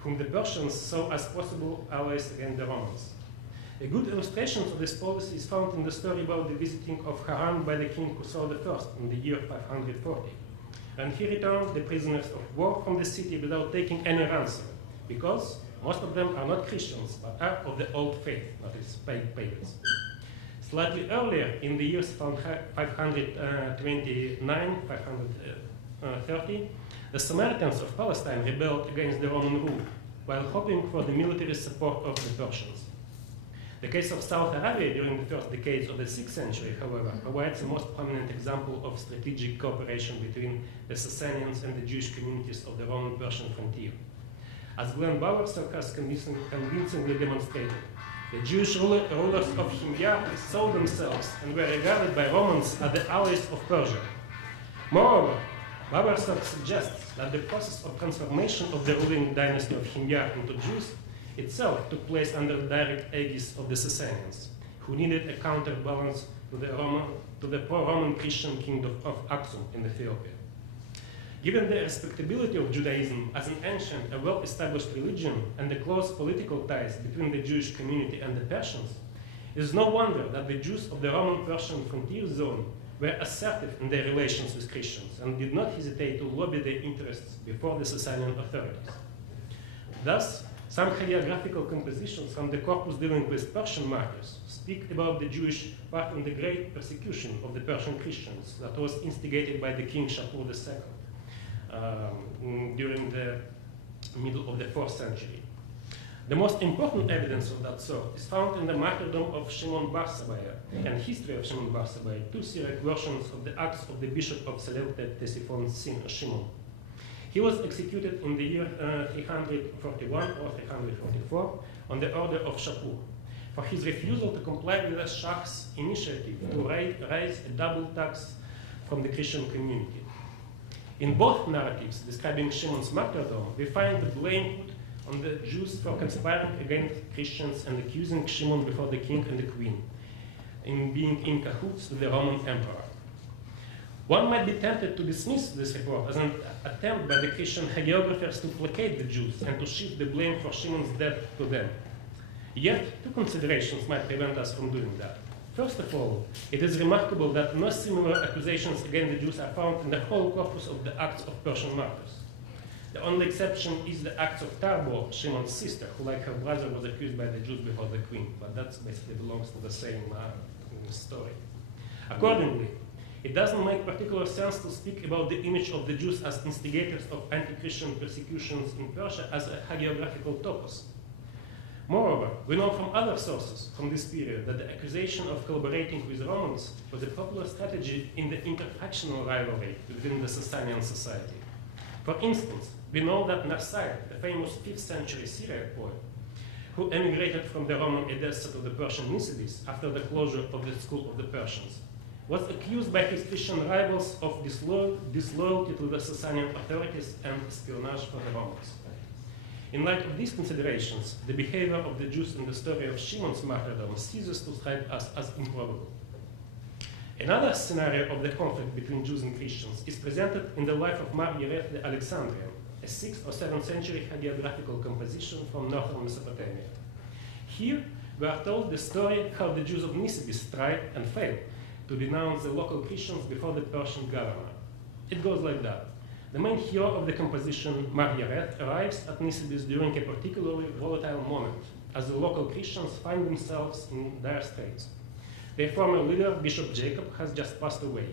whom the Persians saw as possible allies against the Romans. A good illustration of this policy is found in the story about the visiting of Haran by the king Khosrow I in the year 540, when he returned the prisoners of war from the city without taking any ransom, because most of them are not Christians, but are of the old faith, that is, pagans. Slightly earlier, in the years 529, 530, the Samaritans of Palestine rebelled against the Roman rule, while hoping for the military support of the Persians. The case of South Arabia during the first decades of the 6th century, however, provides the most prominent example of strategic cooperation between the Sasanians and the Jewish communities of the Roman-Persian frontier. As Glenn Bauer has convincingly demonstrated, the Jewish rulers of Himyar saw themselves and were regarded by Romans as the allies of Persia. Moreover, Bauer suggests that the process of transformation of the ruling dynasty of Himyar into Jews itself took place under the direct aegis of the Sasanians, who needed a counterbalance to the pro-Roman Christian kingdom of Aksum in Ethiopia. Given the respectability of Judaism as an ancient and well-established religion and the close political ties between the Jewish community and the Persians, it is no wonder that the Jews of the Roman-Persian frontier zone were assertive in their relations with Christians and did not hesitate to lobby their interests before the Sasanian authorities. Thus, some hagiographical compositions from the corpus dealing with Persian martyrs speak about the Jewish part in the great persecution of the Persian Christians that was instigated by the king Shapur II. During the middle of the 4th century. The most important evidence of that sort is found in the martyrdom of Shimon bar Sabai and history of Shimon bar Sabai, two Syriac versions of the acts of the bishop of Seleucid Ctesiphon Shimon. He was executed in the year 341 or 344 on the order of Shapur for his refusal to comply with the Shah's initiative to raise a double tax from the Christian community. In both narratives describing Shimon's martyrdom, we find the blame put on the Jews for conspiring against Christians and accusing Shimon before the king and the queen in being in cahoots with the Roman emperor. One might be tempted to dismiss this report as an attempt by the Christian hagiographers to placate the Jews and to shift the blame for Shimon's death to them. Yet, two considerations might prevent us from doing that. First of all, it is remarkable that no similar accusations against the Jews are found in the whole corpus of the Acts of Persian martyrs. The only exception is the Acts of Tarbo, Shimon's sister, who, like her brother, was accused by the Jews before the queen, but that basically belongs to the same story. Accordingly, it doesn't make particular sense to speak about the image of the Jews as instigators of anti-Christian persecutions in Persia as a hagiographical topos. Moreover, we know from other sources from this period that the accusation of collaborating with Romans was a popular strategy in the interfactional rivalry within the Sasanian society. For instance, we know that Narsai, the famous 5th century Syriac poet, who emigrated from the Roman Edessa to the Persian Nisibis after the closure of the school of the Persians, was accused by his Christian rivals of disloyalty to the Sasanian authorities and espionage for the Romans. In light of these considerations, the behavior of the Jews in the story of Shimon's martyrdom ceases to strike us as improbable. Another scenario of the conflict between Jews and Christians is presented in the life of Mar Yereth the Alexandrian, a 6th or 7th century hagiographical composition from northern Mesopotamia. Here, we are told the story how the Jews of Nisibis tried and failed to denounce the local Christians before the Persian governor. It goes like that. The main hero of the composition, Mar Yereth, arrives at Nisibis during a particularly volatile moment, as the local Christians find themselves in dire straits. Their former leader, Bishop Jacob, has just passed away.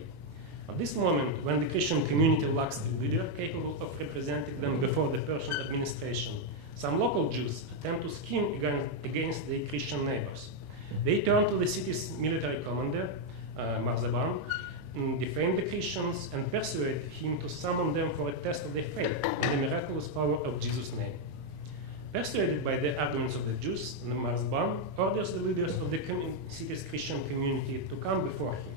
At this moment, when the Christian community lacks a leader capable of representing them before the Persian administration, some local Jews attempt to scheme against their Christian neighbors. They turn to the city's military commander, Marzaban, defame the Christians, and persuade him to summon them for a test of their faith in the miraculous power of Jesus' name. Persuaded by the arguments of the Jews, Marzaban orders the leaders of the city's Christian community to come before him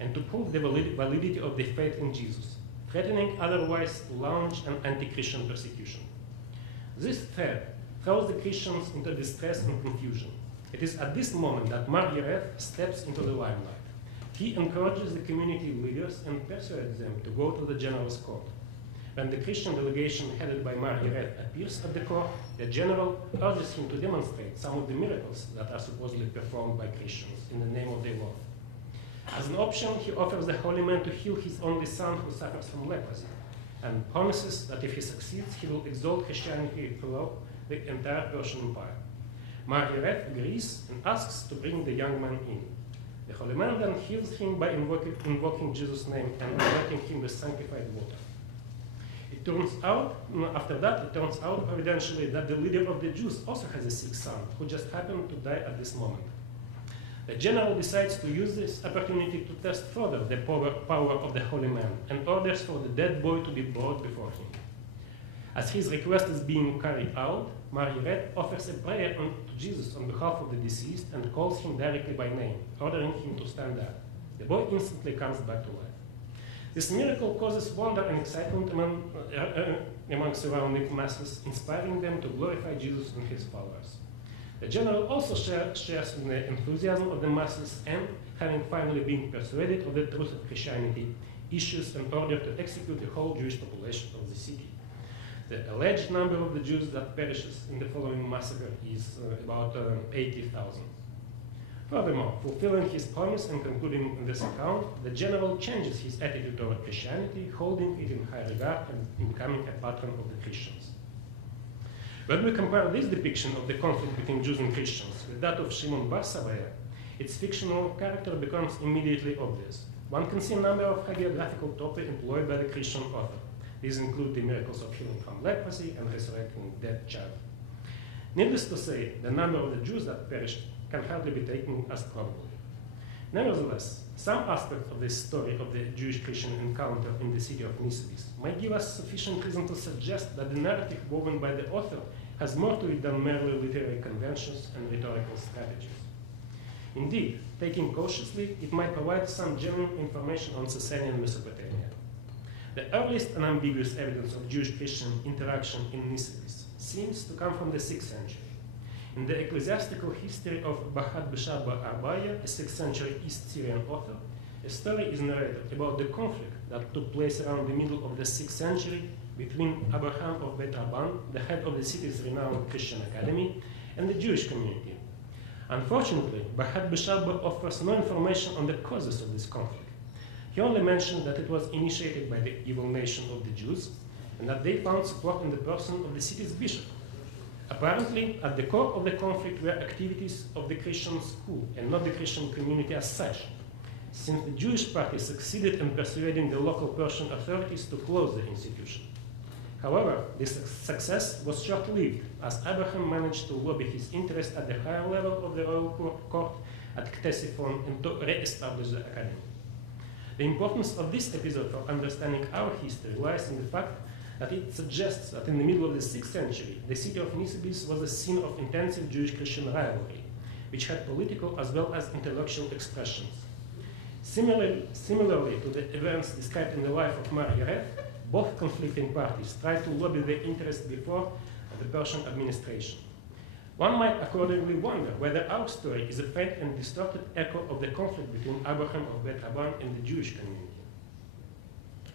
and to prove the validity of their faith in Jesus, threatening otherwise to launch an anti-Christian persecution. This threat throws the Christians into distress and confusion. It is at this moment that Mar Yereth steps into the limelight. He encourages the community leaders and persuades them to go to the general's court. When the Christian delegation headed by Mar Yereth appears at the court, the general urges him to demonstrate some of the miracles that are supposedly performed by Christians in the name of their Lord. As an option, he offers the holy man to heal his only son who suffers from leprosy, and promises that if he succeeds, he will exalt Christianity throughout the entire Persian Empire. Mar Yereth agrees and asks to bring the young man in. The holy man then heals him by invoking Jesus' name and letting him the sanctified water. It turns out, after that, it turns out providentially that the leader of the Jews also has a sick son who just happened to die at this moment. The general decides to use this opportunity to test further the power of the holy man and orders for the dead boy to be brought before him. As his request is being carried out, Mar Yereth offers a prayer to Jesus on behalf of the deceased and calls him directly by name, ordering him to stand up. The boy instantly comes back to life. This miracle causes wonder and excitement among surrounding masses, inspiring them to glorify Jesus and his followers. The general also shares in the enthusiasm of the masses and, having finally been persuaded of the truth of Christianity, issues an order to execute the whole Jewish population of the city. The alleged number of the Jews that perishes in the following massacre is about 80,000. Furthermore, fulfilling his promise and concluding this account, the general changes his attitude toward Christianity, holding it in high regard and becoming a patron of the Christians. When we compare this depiction of the conflict between Jews and Christians with that of Shimon bar Savaya, its fictional character becomes immediately obvious. One can see a number of hagiographical topics employed by the Christian author. These include the miracles of healing from leprosy and resurrecting a dead child. Needless to say, the number of the Jews that perished can hardly be taken as probable. Nevertheless, some aspects of this story of the Jewish-Christian encounter in the city of Nisibis might give us sufficient reason to suggest that the narrative woven by the author has more to it than merely literary conventions and rhetorical strategies. Indeed, taken cautiously, it might provide some genuine information on Sasanian Mesopotamia. The earliest unambiguous evidence of Jewish-Christian interaction in Nisibis seems to come from the 6th century. In the ecclesiastical history of Bahat Bishab Arbaya, a 6th century East Syrian author, a story is narrated about the conflict that took place around the middle of the 6th century between Abraham of Beit Rabban, the head of the city's renowned Christian academy, and the Jewish community. Unfortunately, Bahat Bishab offers no information on the causes of this conflict. He only mentioned that it was initiated by the evil nation of the Jews, and that they found support in the person of the city's bishop. Apparently, at the core of the conflict were activities of the Christian school and not the Christian community as such, since the Jewish party succeeded in persuading the local Persian authorities to close the institution. However, this success was short-lived, as Abraham managed to lobby his interest at the higher level of the royal court at Ctesiphon and to re-establish the academy. The importance of this episode for understanding our history lies in the fact that it suggests that in the middle of the 6th century, the city of Nisibis was a scene of intensive Jewish-Christian rivalry, which had political as well as intellectual expressions. Similarly to the events described in the life of Mar Yaref, both conflicting parties tried to lobby their interests before the Persian administration. One might accordingly wonder whether our story is a faint and distorted echo of the conflict between Abraham of Bet Aban and the Jewish community.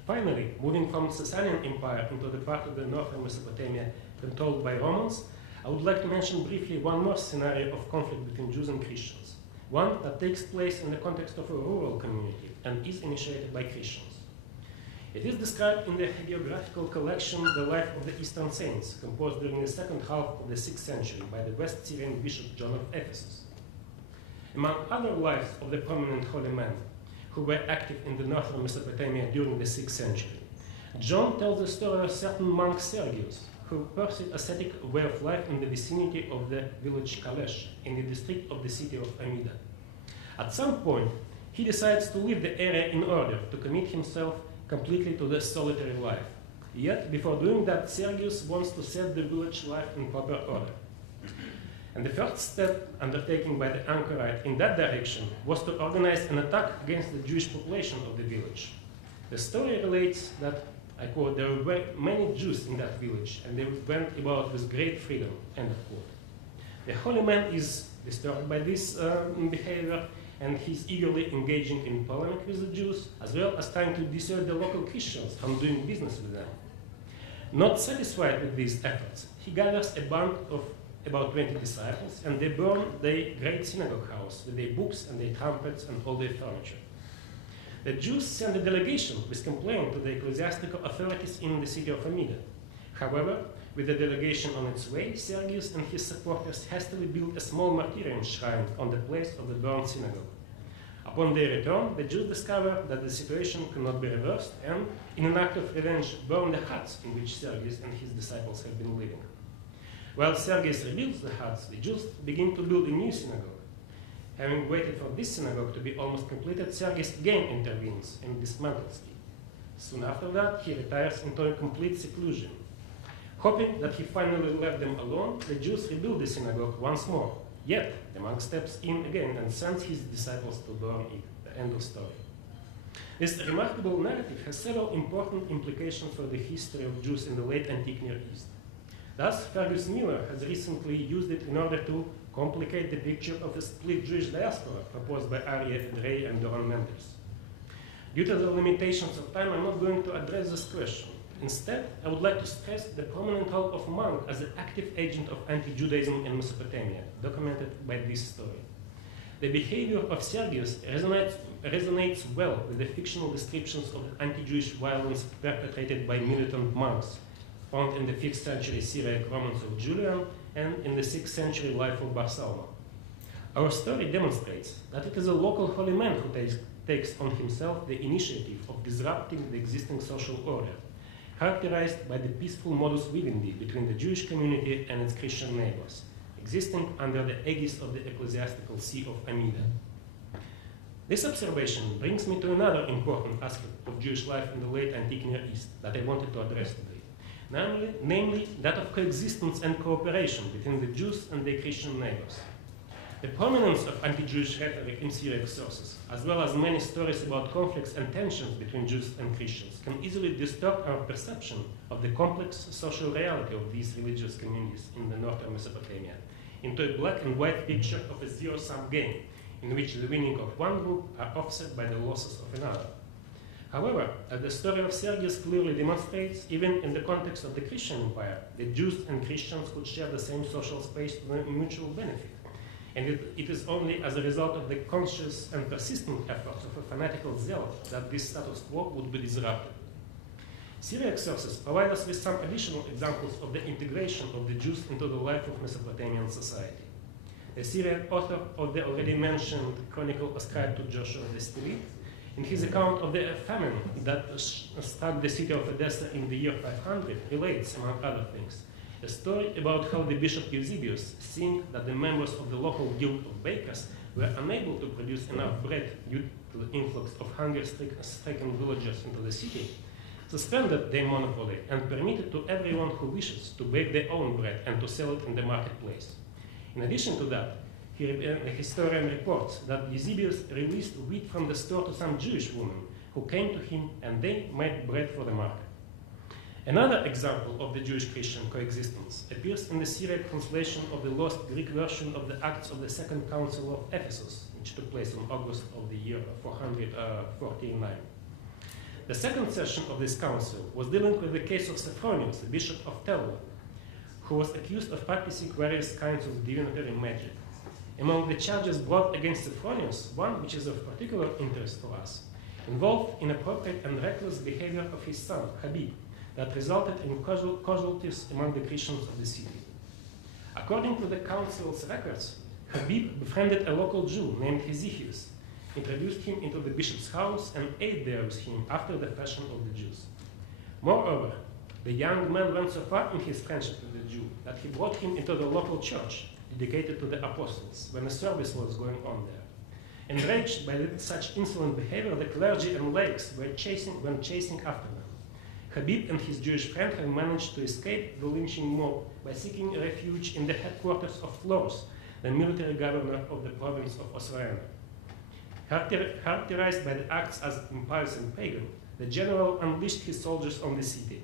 Finally, moving from Sasanian Empire into the part of the northern Mesopotamia controlled by Romans, I would like to mention briefly one more scenario of conflict between Jews and Christians, one that takes place in the context of a rural community and is initiated by Christians. It is described in the hagiographical collection The Life of the Eastern Saints, composed during the second half of the 6th century by the West Syrian Bishop John of Ephesus. Among other lives of the prominent holy men who were active in the northern Mesopotamia during the 6th century, John tells the story of a certain monk Sergius, who pursued ascetic way of life in the vicinity of the village Kalesh, in the district of the city of Amida. At some point, he decides to leave the area in order to commit himself completely to the solitary life. Yet, before doing that, Sergius wants to set the village life in proper order. And the first step undertaken by the anchorite in that direction was to organize an attack against the Jewish population of the village. The story relates that, I quote, there were many Jews in that village, and they went about with great freedom, end of quote. The holy man is disturbed by this behavior, and he's eagerly engaging in polemic with the Jews, as well as trying to dissuade the local Christians from doing business with them. Not satisfied with these efforts, he gathers a band of about 20 disciples, and they burn their great synagogue house with their books and their trumpets and all their furniture. The Jews send a delegation with complaint to the ecclesiastical authorities in the city of Amida. However, with the delegation on its way, Sergius and his supporters hastily built a small martyrium shrine on the place of the burned synagogue. Upon their return, the Jews discover that the situation cannot be reversed and, in an act of revenge, burn the huts in which Sergius and his disciples have been living. While Sergius rebuilds the huts, the Jews begin to build a new synagogue. Having waited for this synagogue to be almost completed, Sergius again intervenes and dismantles it. Soon after that, he retires into a complete seclusion. Hoping that he finally left them alone, the Jews rebuild the synagogue once more. Yet, the monk steps in again and sends his disciples to burn it. The end of story. This remarkable narrative has several important implications for the history of Jews in the late antique Near East. Thus, Fergus Miller has recently used it in order to complicate the picture of a split Jewish diaspora proposed by Aryeh Drey and Doron Mendels. Due to the limitations of time, I'm not going to address this question. Instead, I would like to stress the prominent role of monk as an active agent of anti-Judaism in Mesopotamia, documented by this story. The behavior of Sergius resonates well with the fictional descriptions of the anti-Jewish violence perpetrated by militant monks, found in the 5th century Syriac romance of Julian and in the 6th century life of Bar Salma. Our story demonstrates that it is a local holy man who takes on himself the initiative of disrupting the existing social order, characterized by the peaceful modus vivendi between the Jewish community and its Christian neighbors, existing under the aegis of the ecclesiastical see of Amida. This observation brings me to another important aspect of Jewish life in the late antique Near East that I wanted to address today, namely that of coexistence and cooperation between the Jews and their Christian neighbors. The prominence of anti-Jewish rhetoric in Syriac sources, as well as many stories about conflicts and tensions between Jews and Christians, can easily distort our perception of the complex social reality of these religious communities in the northern Mesopotamia into a black and white picture of a zero-sum game, in which the winning of one group are offset by the losses of another. However, as the story of Sergius clearly demonstrates, even in the context of the Christian Empire, the Jews and Christians could share the same social space to their mutual benefit. And it is only as a result of the conscious and persistent efforts of a fanatical zealot that this status quo would be disrupted. Syriac sources provide us with some additional examples of the integration of the Jews into the life of Mesopotamian society. The Syriac author of the already mentioned chronicle ascribed to Joshua the Stylite In his account of the famine that struck the city of Edessa in the year 500, relates, among other things, a story about how the Bishop Eusebius, seeing that the members of the local guild of bakers were unable to produce enough bread due to the influx of hunger-stricken villagers into the city, suspended their monopoly and permitted to everyone who wishes to bake their own bread and to sell it in the marketplace. In addition to that, the historian reports that Eusebius released wheat from the store to some Jewish women who came to him and they made bread for the market. Another example of the Jewish-Christian coexistence appears in the Syriac translation of the lost Greek version of the Acts of the Second Council of Ephesus, which took place in August of the year 449. The second session of this council was dealing with the case of Sophronius, the bishop of Tel, who was accused of practicing various kinds of divinatory magic. Among the charges brought against Sophronius, one which is of particular interest for us, involved inappropriate and reckless behavior of his son, Habib, that resulted in casualties among the Christians of the city. According to the council's records, Habib befriended a local Jew named Hezekiah, introduced him into the bishop's house, and ate there with him after the fashion of the Jews. Moreover, the young man went so far in his friendship with the Jew that he brought him into the local church dedicated to the apostles when a service was going on there. Enraged by such insolent behavior, the clergy and laicks were chasing after them. Habib and his Jewish friend have managed to escape the lynching mob by seeking refuge in the headquarters of Florus, the military governor of the province of Osroene. Characterized by the acts as impious and pagan, the general unleashed his soldiers on the city.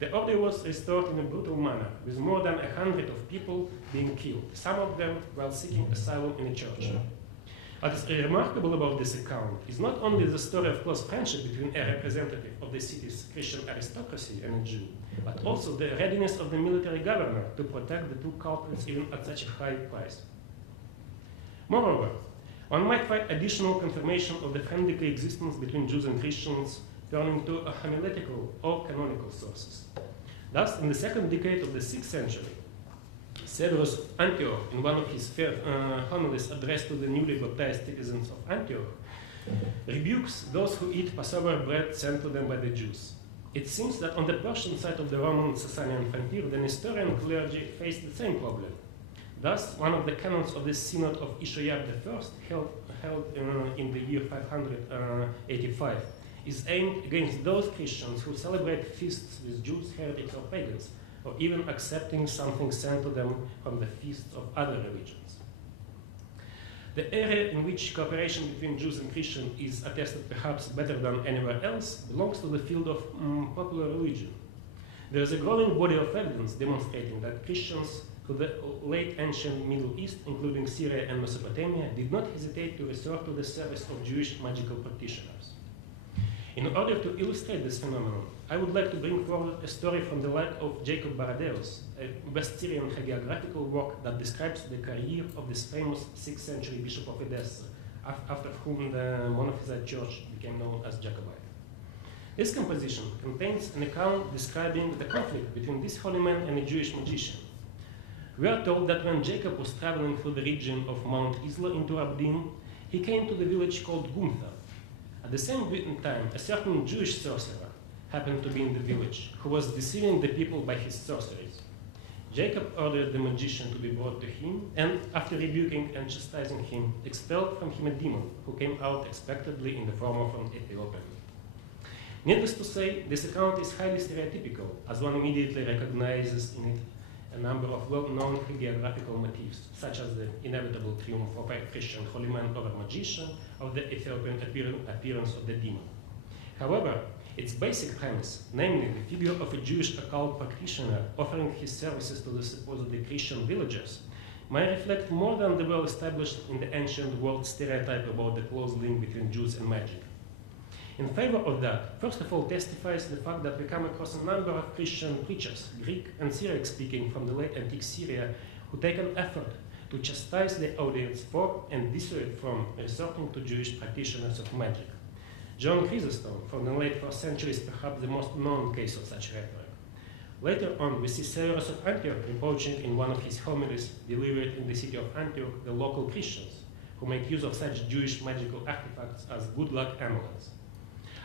The order was restored in a brutal manner, with more than 100 of people being killed, some of them while seeking asylum in a church. What is remarkable about this account is not only the story of close friendship between a representative of the city's Christian aristocracy and a Jew, but also the readiness of the military governor to protect the two culprits even at such a high price. Moreover, one might find additional confirmation of the friendly coexistence between Jews and Christians turning to homiletical or canonical sources. Thus, in the second decade of the 6th century, Severus of Antioch, in one of his homilies addressed to the newly baptized citizens of Antioch, rebukes those who eat Passover bread sent to them by the Jews. It seems that on the Persian side of the Roman-Sasanian frontier, the Nestorian clergy faced the same problem. Thus, one of the canons of the Synod of Ishoyab I, held in the year 585, is aimed against those Christians who celebrate feasts with Jews, heretics, or pagans, or even accepting something sent to them from the feasts of other religions. The area in which cooperation between Jews and Christians is attested perhaps better than anywhere else belongs to the field of popular religion. There is a growing body of evidence demonstrating that Christians to the late ancient Middle East, including Syria and Mesopotamia, did not hesitate to resort to the service of Jewish magical practitioners. In order to illustrate this phenomenon, I would like to bring forward a story from the life of Jacob Baradeus, a West Syrian hagiographical work that describes the career of this famous 6th century bishop of Edessa, after whom the Monophysite church became known as Jacobite. This composition contains an account describing the conflict between this holy man and a Jewish magician. We are told that when Jacob was traveling through the region of Mount Isla into Abdim, he came to the village called Gunther. At the same time, a certain Jewish sorcerer happened to be in the village, who was deceiving the people by his sorceries. Jacob ordered the magician to be brought to him, and after rebuking and chastising him, expelled from him a demon, who came out expectedly in the form of an Ethiopian. Needless to say, this account is highly stereotypical, as one immediately recognizes in it a number of well-known hagiographical motifs, such as the inevitable triumph of a Christian holy man over magician, or the Ethiopian appearance of the demon. However, its basic premise, namely the figure of a Jewish occult practitioner offering his services to the supposedly Christian villagers, might reflect more than the well-established in the ancient world stereotype about the close link between Jews and magic. In favor of that, first of all testifies the fact that we come across a number of Christian preachers, Greek and Syriac-speaking from the late antique Syria, who take an effort to chastise their audience for and dissuade from resorting to Jewish practitioners of magic. John Chrysostom, from the late 1st century, is perhaps the most known case of such rhetoric. Later on, we see Severus of Antioch reproaching in one of his homilies delivered in the city of Antioch the local Christians, who make use of such Jewish magical artifacts as good luck amulets.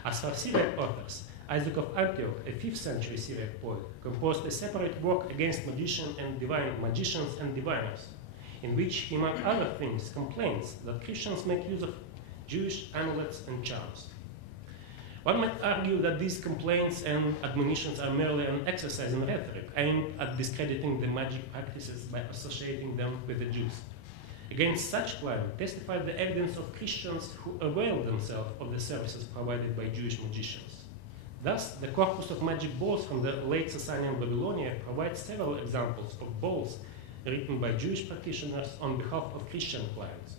As for Syriac authors, Isaac of Antioch, a 5th century Syriac poet, composed a separate work against magicians and diviners, in which he, among other things, complains that Christians make use of Jewish amulets and charms. One might argue that these complaints and admonitions are merely an exercise in rhetoric, aimed at discrediting the magic practices by associating them with the Jews. Against such claim testified the evidence of Christians who availed themselves of the services provided by Jewish magicians. Thus, the corpus of magic balls from the late Sasanian Babylonia provides several examples of balls written by Jewish practitioners on behalf of Christian clients.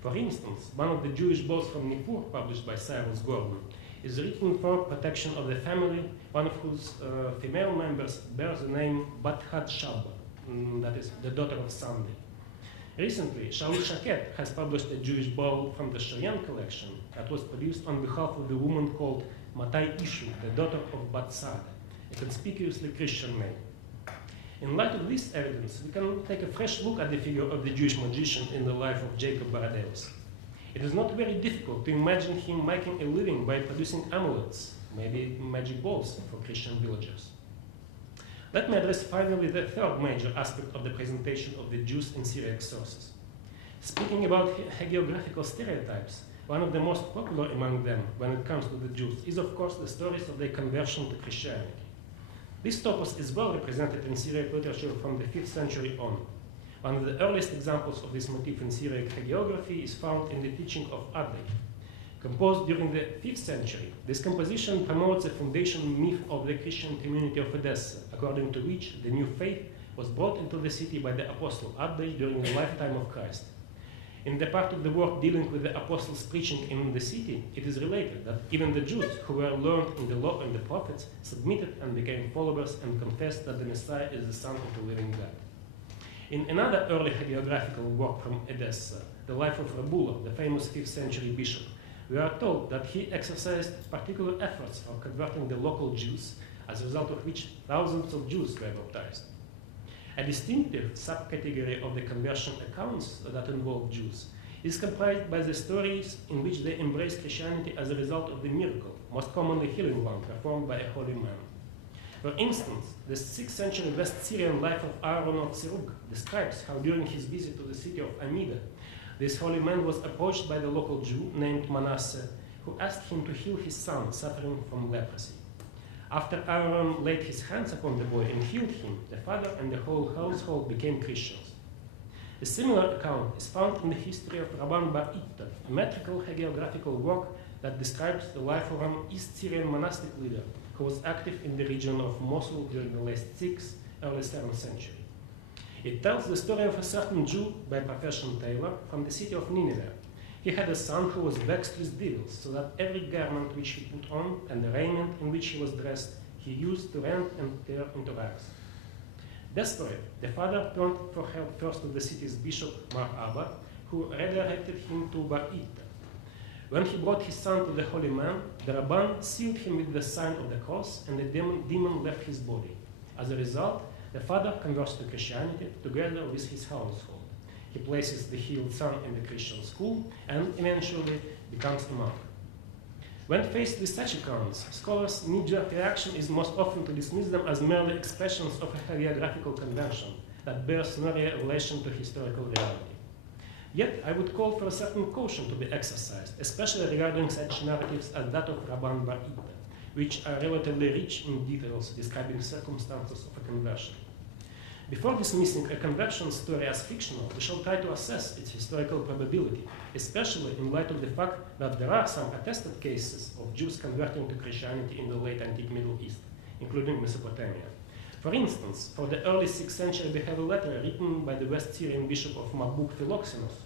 For instance, one of the Jewish balls from Nippur, published by Cyrus Gordon, is written for protection of the family, one of whose female members bears the name Bat-Hat Shabba, that is, the daughter of Sunday. Recently, Shaul Shaket has published a Jewish ball from the Shayan collection that was produced on behalf of the woman called Matai Ishu, the daughter of Bat-Sada, a conspicuously Christian name. In light of this evidence, we can take a fresh look at the figure of the Jewish magician in the life of Jacob Baradeus. It is not very difficult to imagine him making a living by producing amulets, maybe magic balls, for Christian villagers. Let me address finally the third major aspect of the presentation of the Jews in Syriac sources. Speaking about hagiographical stereotypes, one of the most popular among them when it comes to the Jews is of course the stories of their conversion to Christianity. This topos is well represented in Syriac literature from the 5th century on. One of the earliest examples of this motif in Syriac hagiography is found in the teaching of Adlai. Composed during the 5th century, this composition promotes the foundation myth of the Christian community of Edessa, according to which the new faith was brought into the city by the apostle Adlai during the lifetime of Christ. In the part of the work dealing with the apostles' preaching in the city, it is related that even the Jews who were learned in the law and the prophets submitted and became followers and confessed that the Messiah is the Son of the living God. In another early hagiographical work from Edessa, the life of Rabula, the famous 5th century bishop, we are told that he exercised particular efforts for converting the local Jews, as a result of which thousands of Jews were baptized. A distinctive subcategory of the conversion accounts that involve Jews is comprised by the stories in which they embrace Christianity as a result of the miracle, most commonly healing one, performed by a holy man. For instance, the 6th century West Syrian life of Aaron of Serug describes how during his visit to the city of Amida, this holy man was approached by the local Jew named Manasseh, who asked him to heal his son suffering from leprosy. After Aaron laid his hands upon the boy and healed him, the father and the whole household became Christians. A similar account is found in the history of Rabban Bar Itta, a metrical hagiographical work that describes the life of an East Syrian monastic leader who was active in the region of Mosul during the late 6th, early 7th century. It tells the story of a certain Jew, by profession tailor, from the city of Nineveh. He had a son who was vexed with devils, so that every garment which he put on and the raiment in which he was dressed, he used to rend and tear into rags. Desperate, the father turned for help first to the city's bishop, Mar Abba, who redirected him to Bar Itta. When he brought his son to the holy man, the Rabban sealed him with the sign of the cross, and the demon left his body. As a result, the father converts to Christianity together with his household. He places the healed son in the Christian school and eventually becomes a monk. When faced with such accounts, scholars' knee-jerk reaction is most often to dismiss them as merely expressions of a hagiographical convention that bears no relation to historical reality. Yet, I would call for a certain caution to be exercised, especially regarding such narratives as that of Rabban Bar Itta, which are relatively rich in details describing circumstances of a conversion. Before dismissing a conversion story as fictional, we shall try to assess its historical probability, especially in light of the fact that there are some attested cases of Jews converting to Christianity in the late antique Middle East, including Mesopotamia. For instance, for the early 6th century we have a letter written by the West Syrian bishop of Mabuk Philoxenos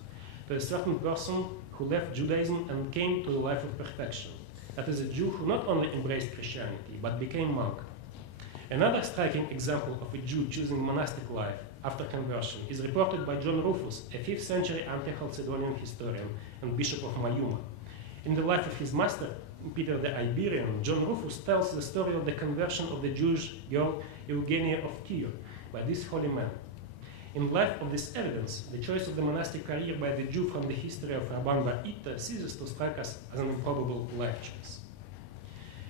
to a certain person who left Judaism and came to the life of perfection. That is a Jew who not only embraced Christianity, but became monk. Another striking example of a Jew choosing monastic life after conversion is reported by John Rufus, a 5th century Ante-Chalcedonian historian and bishop of Mayuma. In the life of his master, Peter the Iberian, John Rufus tells the story of the conversion of the Jewish girl Eugenia of Tyre by this holy man. In light of this evidence, the choice of the monastic career by the Jew from the history of Rabban Bar Itta ceases to strike us as an improbable life choice.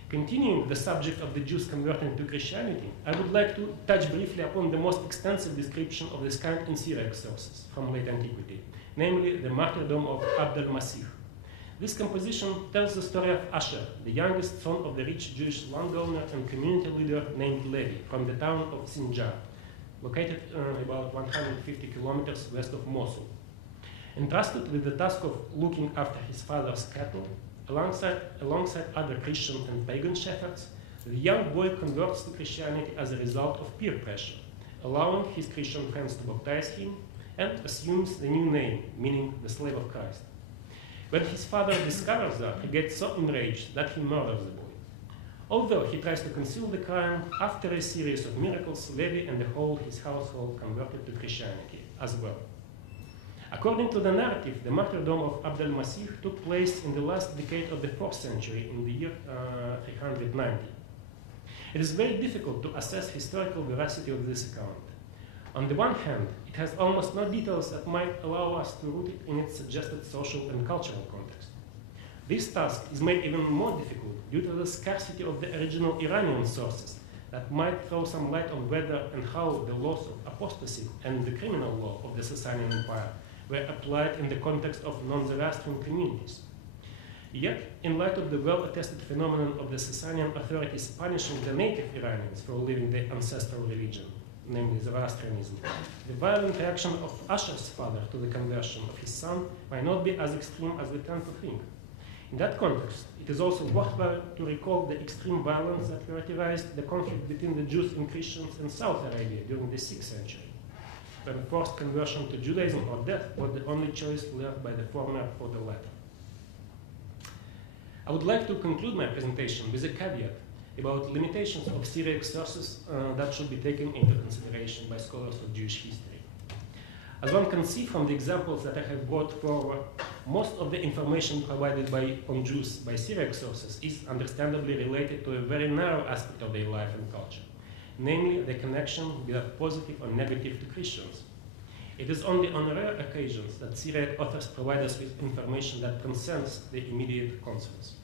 Continuing the subject of the Jews converting to Christianity, I would like to touch briefly upon the most extensive description of this kind in Syriac sources from late antiquity, namely the martyrdom of Abd al-Masih. This composition tells the story of Asher, the youngest son of the rich Jewish landowner and community leader named Levi, from the town of Sinjar, located about 150 kilometers west of Mosul. Entrusted with the task of looking after his father's cattle, alongside other Christian and pagan shepherds, the young boy converts to Christianity as a result of peer pressure, allowing his Christian friends to baptize him, and assumes the new name, meaning the slave of Christ. When his father discovers that, he gets so enraged that he murders the boy. Although he tries to conceal the crime, after a series of miracles, Levi and the whole his household converted to Christianity as well. According to the narrative, the martyrdom of Abd al-Masih took place in the last decade of the 4th century, in the year 390. It is very difficult to assess historical veracity of this account. On the one hand, it has almost no details that might allow us to root it in its suggested social and cultural context. This task is made even more difficult due to the scarcity of the original Iranian sources that might throw some light on whether and how the laws of apostasy and the criminal law of the Sasanian Empire were applied in the context of non-Zoroastrian communities. Yet, in light of the well-attested phenomenon of the Sasanian authorities punishing the native Iranians for leaving their ancestral religion, namely Zoroastrianism, the violent reaction of Asher's father to the conversion of his son might not be as extreme as we tend to think. In that context, it is also worthwhile to recall the extreme violence that characterized the conflict between the Jews and Christians in South Arabia during the 6th century, when forced conversion to Judaism or death was the only choice left by the former or the latter. I would like to conclude my presentation with a caveat about limitations of Syriac sources that should be taken into consideration by scholars of Jewish history. As one can see from the examples that I have brought forward, most of the information provided on Jews by Syriac sources is understandably related to a very narrow aspect of their life and culture, namely the connection, be that positive or negative, to Christians. It is only on rare occasions that Syriac authors provide us with information that transcends the immediate concerns.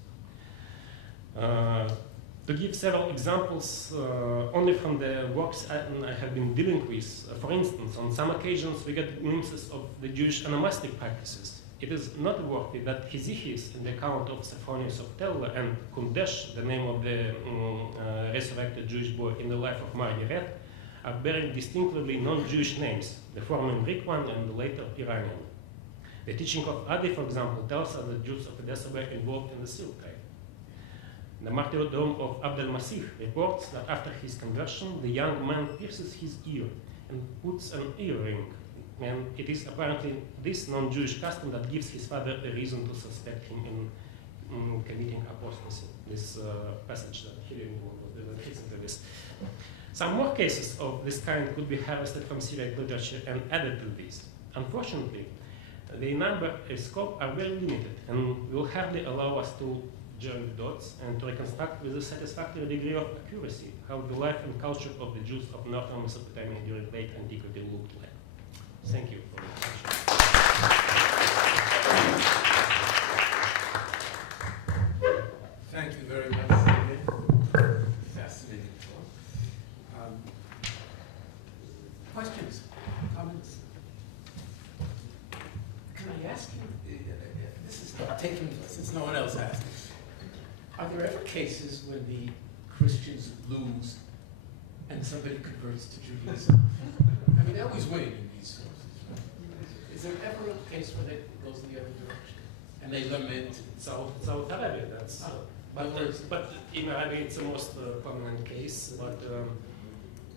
To give several examples only from the works I have been dealing with, for instance, on some occasions we get glimpses of the Jewish onomastic practices. It is noteworthy that Hesychius, in the account of Sophronius of Tella, and Kundesh, the name of the resurrected Jewish boy in the life of Margaret, are bearing distinctively non-Jewish names, the former Greek one and the later Iranian. The teaching of Adi, for example, tells us that Jews of Edessa were involved in the silk trade. The martyrdom of Abd al-Masih reports that after his conversion, the young man pierces his ear and puts an earring, and it is apparently this non-Jewish custom that gives his father a reason to suspect him in committing apostasy. This passage that Hillary was the reason to this. Some more cases of this kind could be harvested from Syriac literature and added to this. Unfortunately, the number and scope are very limited and will hardly allow us to join the dots and to reconstruct with a satisfactory degree of accuracy how the life and culture of the Jews of northern Mesopotamia during late antiquity looked like. Thank you for the attention. Thank you very much, David. Fascinating talk. Questions? Comments? Can I ask you, this is taking, since no one else asked, are there ever cases when the Christians lose and somebody converts to Judaism? I mean, they always win in these sources. Is there ever a case where it goes in the other direction? And they lament South Arabia, that's... but in Arabia it's the most prominent case, but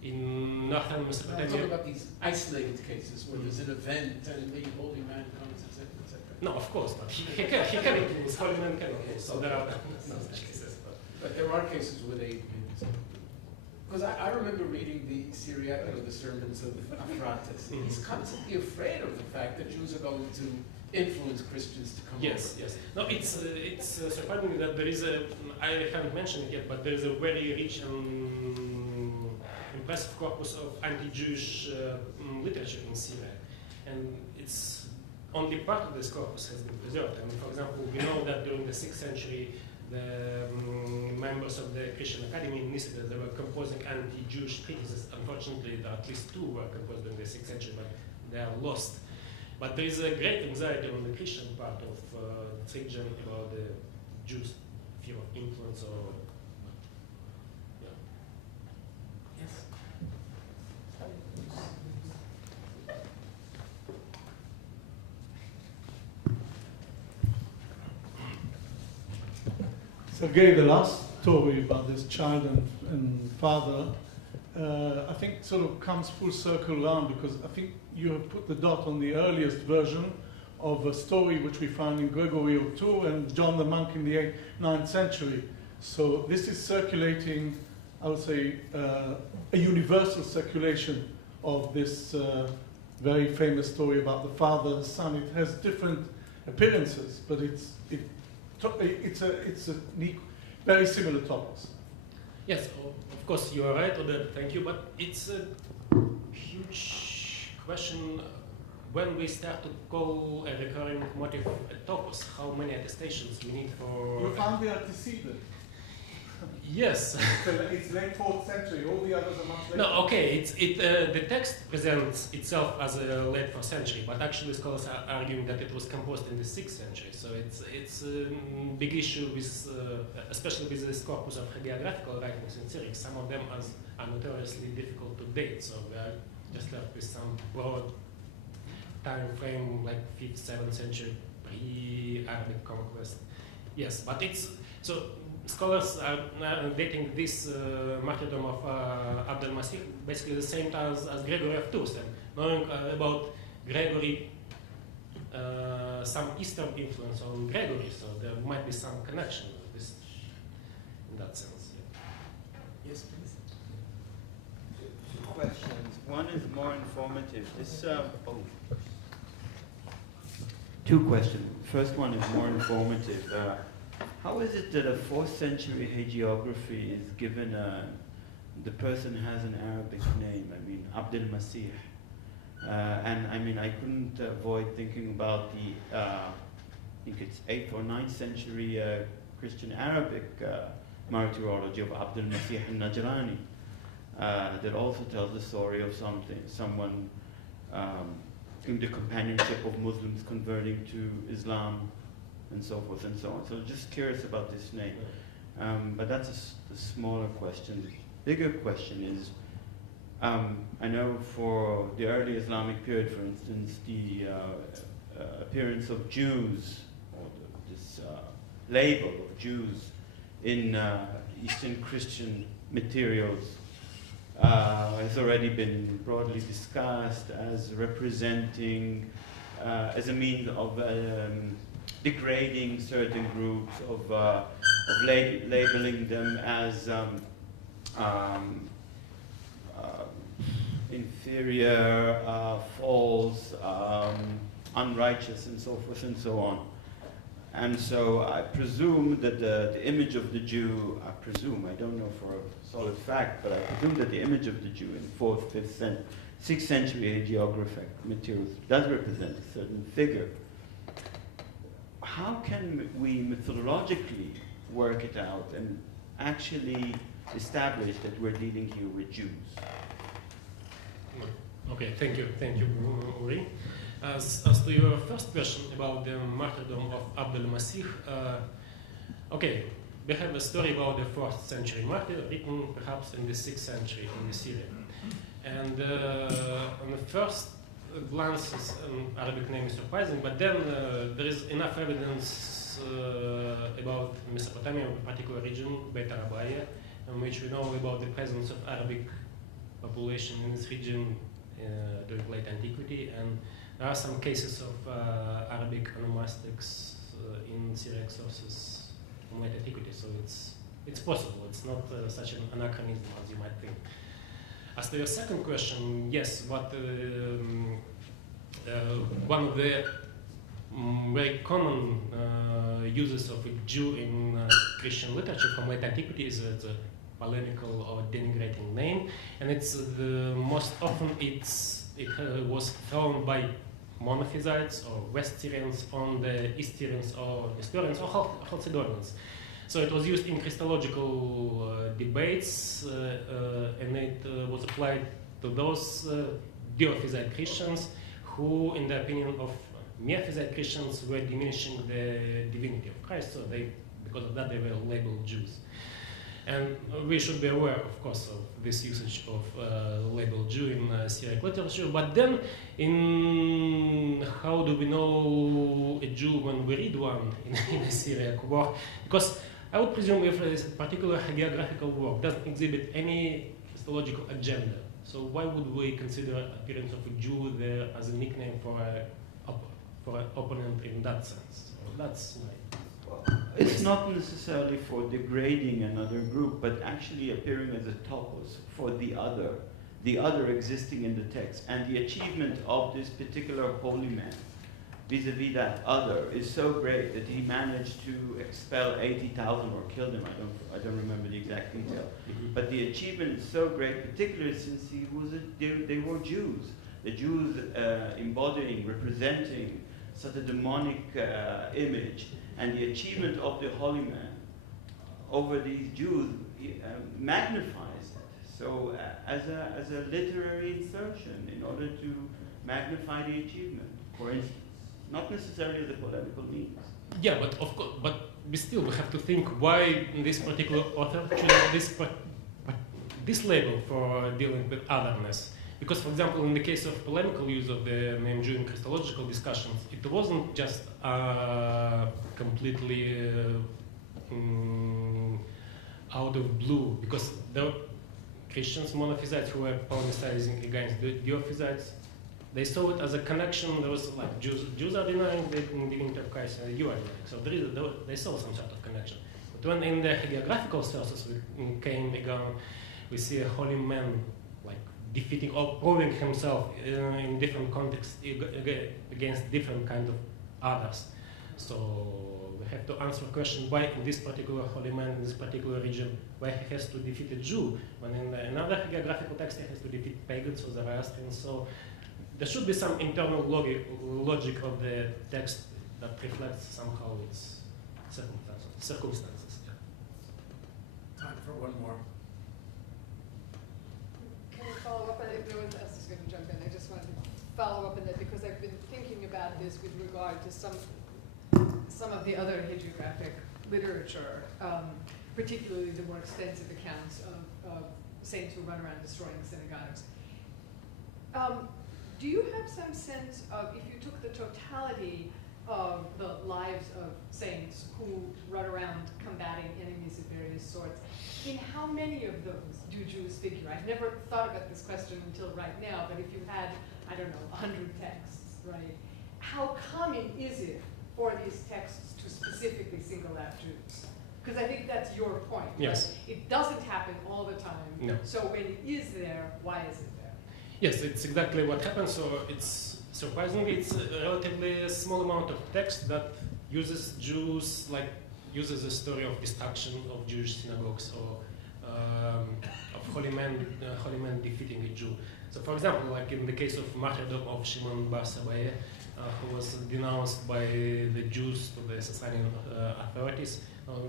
in northern Mesopotamia... I'm talking about these isolated cases where there's an event and the holy man comes, etc., etc. No, of course, but he can influence, holy man can influence, so there are no such cases. But there are cases where they... Because I remember reading the Syriac, the sermons of Afratis. He's constantly afraid of the fact that Jews are going to influence Christians to come over. Yes. No, it's surprising that there is a, I haven't mentioned it yet, but there is a very rich and impressive corpus of anti-Jewish literature in Syria. And it's only part of this corpus has been preserved. And for example, we know that during the 6th century, the members of the Christian Academy in Nisibet, they were composing anti-Jewish treatises. Unfortunately, at least 2 were composed during the 6th century, but they are lost. But there is a great anxiety on the Christian part of the region about the Jews' fear of influence or Sergei, the last story about this child and father, I think sort of comes full circle around, because I think you have put the dot on the earliest version of a story which we found in Gregory of Tours and John the Monk in the 9th century. So this is circulating, I would say, a universal circulation of this very famous story about the father and son. It has different appearances, but it's a very similar topics. yes, of course you are right, Oded, thank you, but it's a huge question when we start to call a recurring motif a topos, how many attestations we need for... You found the antecedent. Yes. It's late 4th century, all the others are much later. No, okay, the text presents itself as a late 4th century, but actually scholars are arguing that it was composed in the 6th century. So it's a big issue with, especially with this corpus of hagiographical writings in Syriac. Some of them are notoriously difficult to date, so we are just left with some broad time frame like 5th, 7th century pre-Arabic conquest. Yes, but it's so. Scholars are dating this martyrdom of Abd al-Masih basically the same time as Gregory of Tours, and knowing about Gregory, some Eastern influence on Gregory, so there might be some connection with this in that sense. Yeah. Yes, please. 2 questions. One is more informative. 2 questions. First one is more informative. How is it that a 4th century hagiography is given the person has an Arabic name? I mean, Abd al-Masih. And I mean, I couldn't avoid thinking about the, I think it's 8th or 9th century Christian Arabic martyrology of Abd al-Masih al-Najrani that also tells the story of someone in the companionship of Muslims converting to Islam, and so forth and so on. So just curious about this name. But that's the smaller question. The bigger question is, I know for the early Islamic period, for instance, the appearance of Jews, or this label of Jews in Eastern Christian materials has already been broadly discussed as representing, as a means of degrading certain groups, of labeling them as inferior, false, unrighteous, and so forth and so on. And so I presume that the image of the Jew, I don't know for a solid fact, but I presume that the image of the Jew in 4th, 5th, 6th century hagiographic materials does represent a certain figure. How can we methodologically work it out and actually establish that we're dealing here with Jews? Okay, thank you, Uri. As to your first question about the martyrdom of Abd al-Masih, okay, we have a story about the 4th century martyr written perhaps in the 6th century in Syria. And on the first glance, an Arabic name is surprising, but then there is enough evidence about Mesopotamia, a particular region, Beit Arabaya, in which we know about the presence of Arabic population in this region during late Antiquity, and there are some cases of Arabic onomastics in Syriac sources from late Antiquity, so it's possible. It's not such an anachronism as you might think. As to your second question, yes, but one of the very common uses of a Jew in Christian literature from late antiquity is the polemical or denigrating name, and it's the most often it was thrown by Monophysites or West Syrians on the East Syrians or Nestorians or Chalcedonians. So it was used in Christological debates, and it was applied to those Diophysite Christians who, in the opinion of Miaphysite Christians, were diminishing the divinity of Christ. So because of that, they were labeled Jews. And we should be aware, of course, of this usage of label Jew in Syriac literature. But then, how do we know a Jew when we read one in a Syriac work? Because I would presume if a particular hagiographical work doesn't exhibit any Christological agenda, so why would we consider appearance of a Jew there as a nickname for an opponent in that sense? So that's my... It's not necessarily for degrading another group, but actually appearing as a topos for the other existing in the text. And the achievement of this particular holy man vis-a-vis that other is so great that he managed to expel 80,000 or kill them. I don't remember the exact detail. But the achievement is so great, particularly since they were Jews. The Jews embodying, representing such a demonic image. And the achievement of the holy man over these Jews magnifies it. So as a literary insertion in order to magnify the achievement, for instance, not necessarily as a polemical means. Yeah, but of course, but still we have to think why this particular author chose this label for dealing with otherness. Because, for example, in the case of polemical use of the name Jew in Christological discussions, it wasn't just completely out of blue, because there were Christians, Monophysites, who were polemicizing against the Diophysites. They saw it as a connection. There was like Jews are denying the divinity of Christ, and you are denying. So they saw some sort of connection. But when in the hagiographical sources we came again, we see a holy man like defeating or proving himself in different contexts against different kind of others. So we have to answer the question why in this particular holy man, in this particular region, why he has to defeat a Jew, when in another hagiographical text he has to defeat pagans or Zoroastrians. So there should be some internal logic of the text that reflects somehow its circumstances. Yeah. Time for one more. Can I follow up? If no one else is going to jump in, I just wanted to follow up on that because I've been thinking about this with regard to some of the other hagiographic literature, particularly the more extensive accounts of saints who run around destroying synagogues. Do you have some sense of, if you took the totality of the lives of saints who run around combating enemies of various sorts, in how many of those do Jews figure? I've never thought about this question until right now, but if you had, I don't know, 100 texts, right? How common is it for these texts to specifically single out Jews? Because I think that's your point. Yes. Right? It doesn't happen all the time. No. So when it is there, why is it there? Yes, it's exactly what happens. So it's surprisingly, it's a relatively small amount of text that uses Jews, like uses the story of destruction of Jewish synagogues or of holy men defeating a Jew. So, for example, like in the case of martyrdom of Shimon bar Sabaye, who was denounced by the Jews to the Sasanian authorities,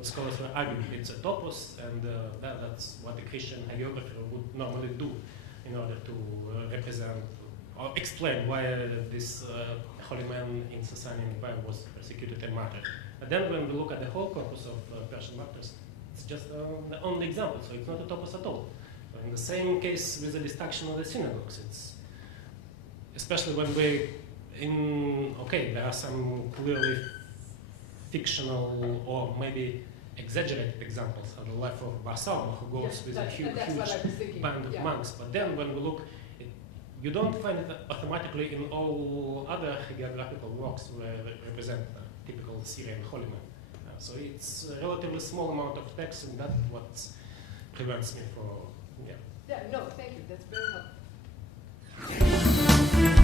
scholars were arguing it's a topos, and that's what a Christian hagiographer would normally do in order to represent or explain why this holy man in Sasanian Empire was persecuted and martyred. But then when we look at the whole corpus of Persian martyrs, it's just the only example, so it's not a topos at all. So in the same case with the destruction of the synagogues, it's especially when there are some clearly fictional or maybe exaggerated examples of the life of Bar Salma, who goes with a huge band of monks. But then when we look, you don't find it automatically in all other hagiographical works where they represent a typical Syrian holy man. So it's a relatively small amount of text, and that's what prevents me from, Yeah, no, thank you. That's very helpful.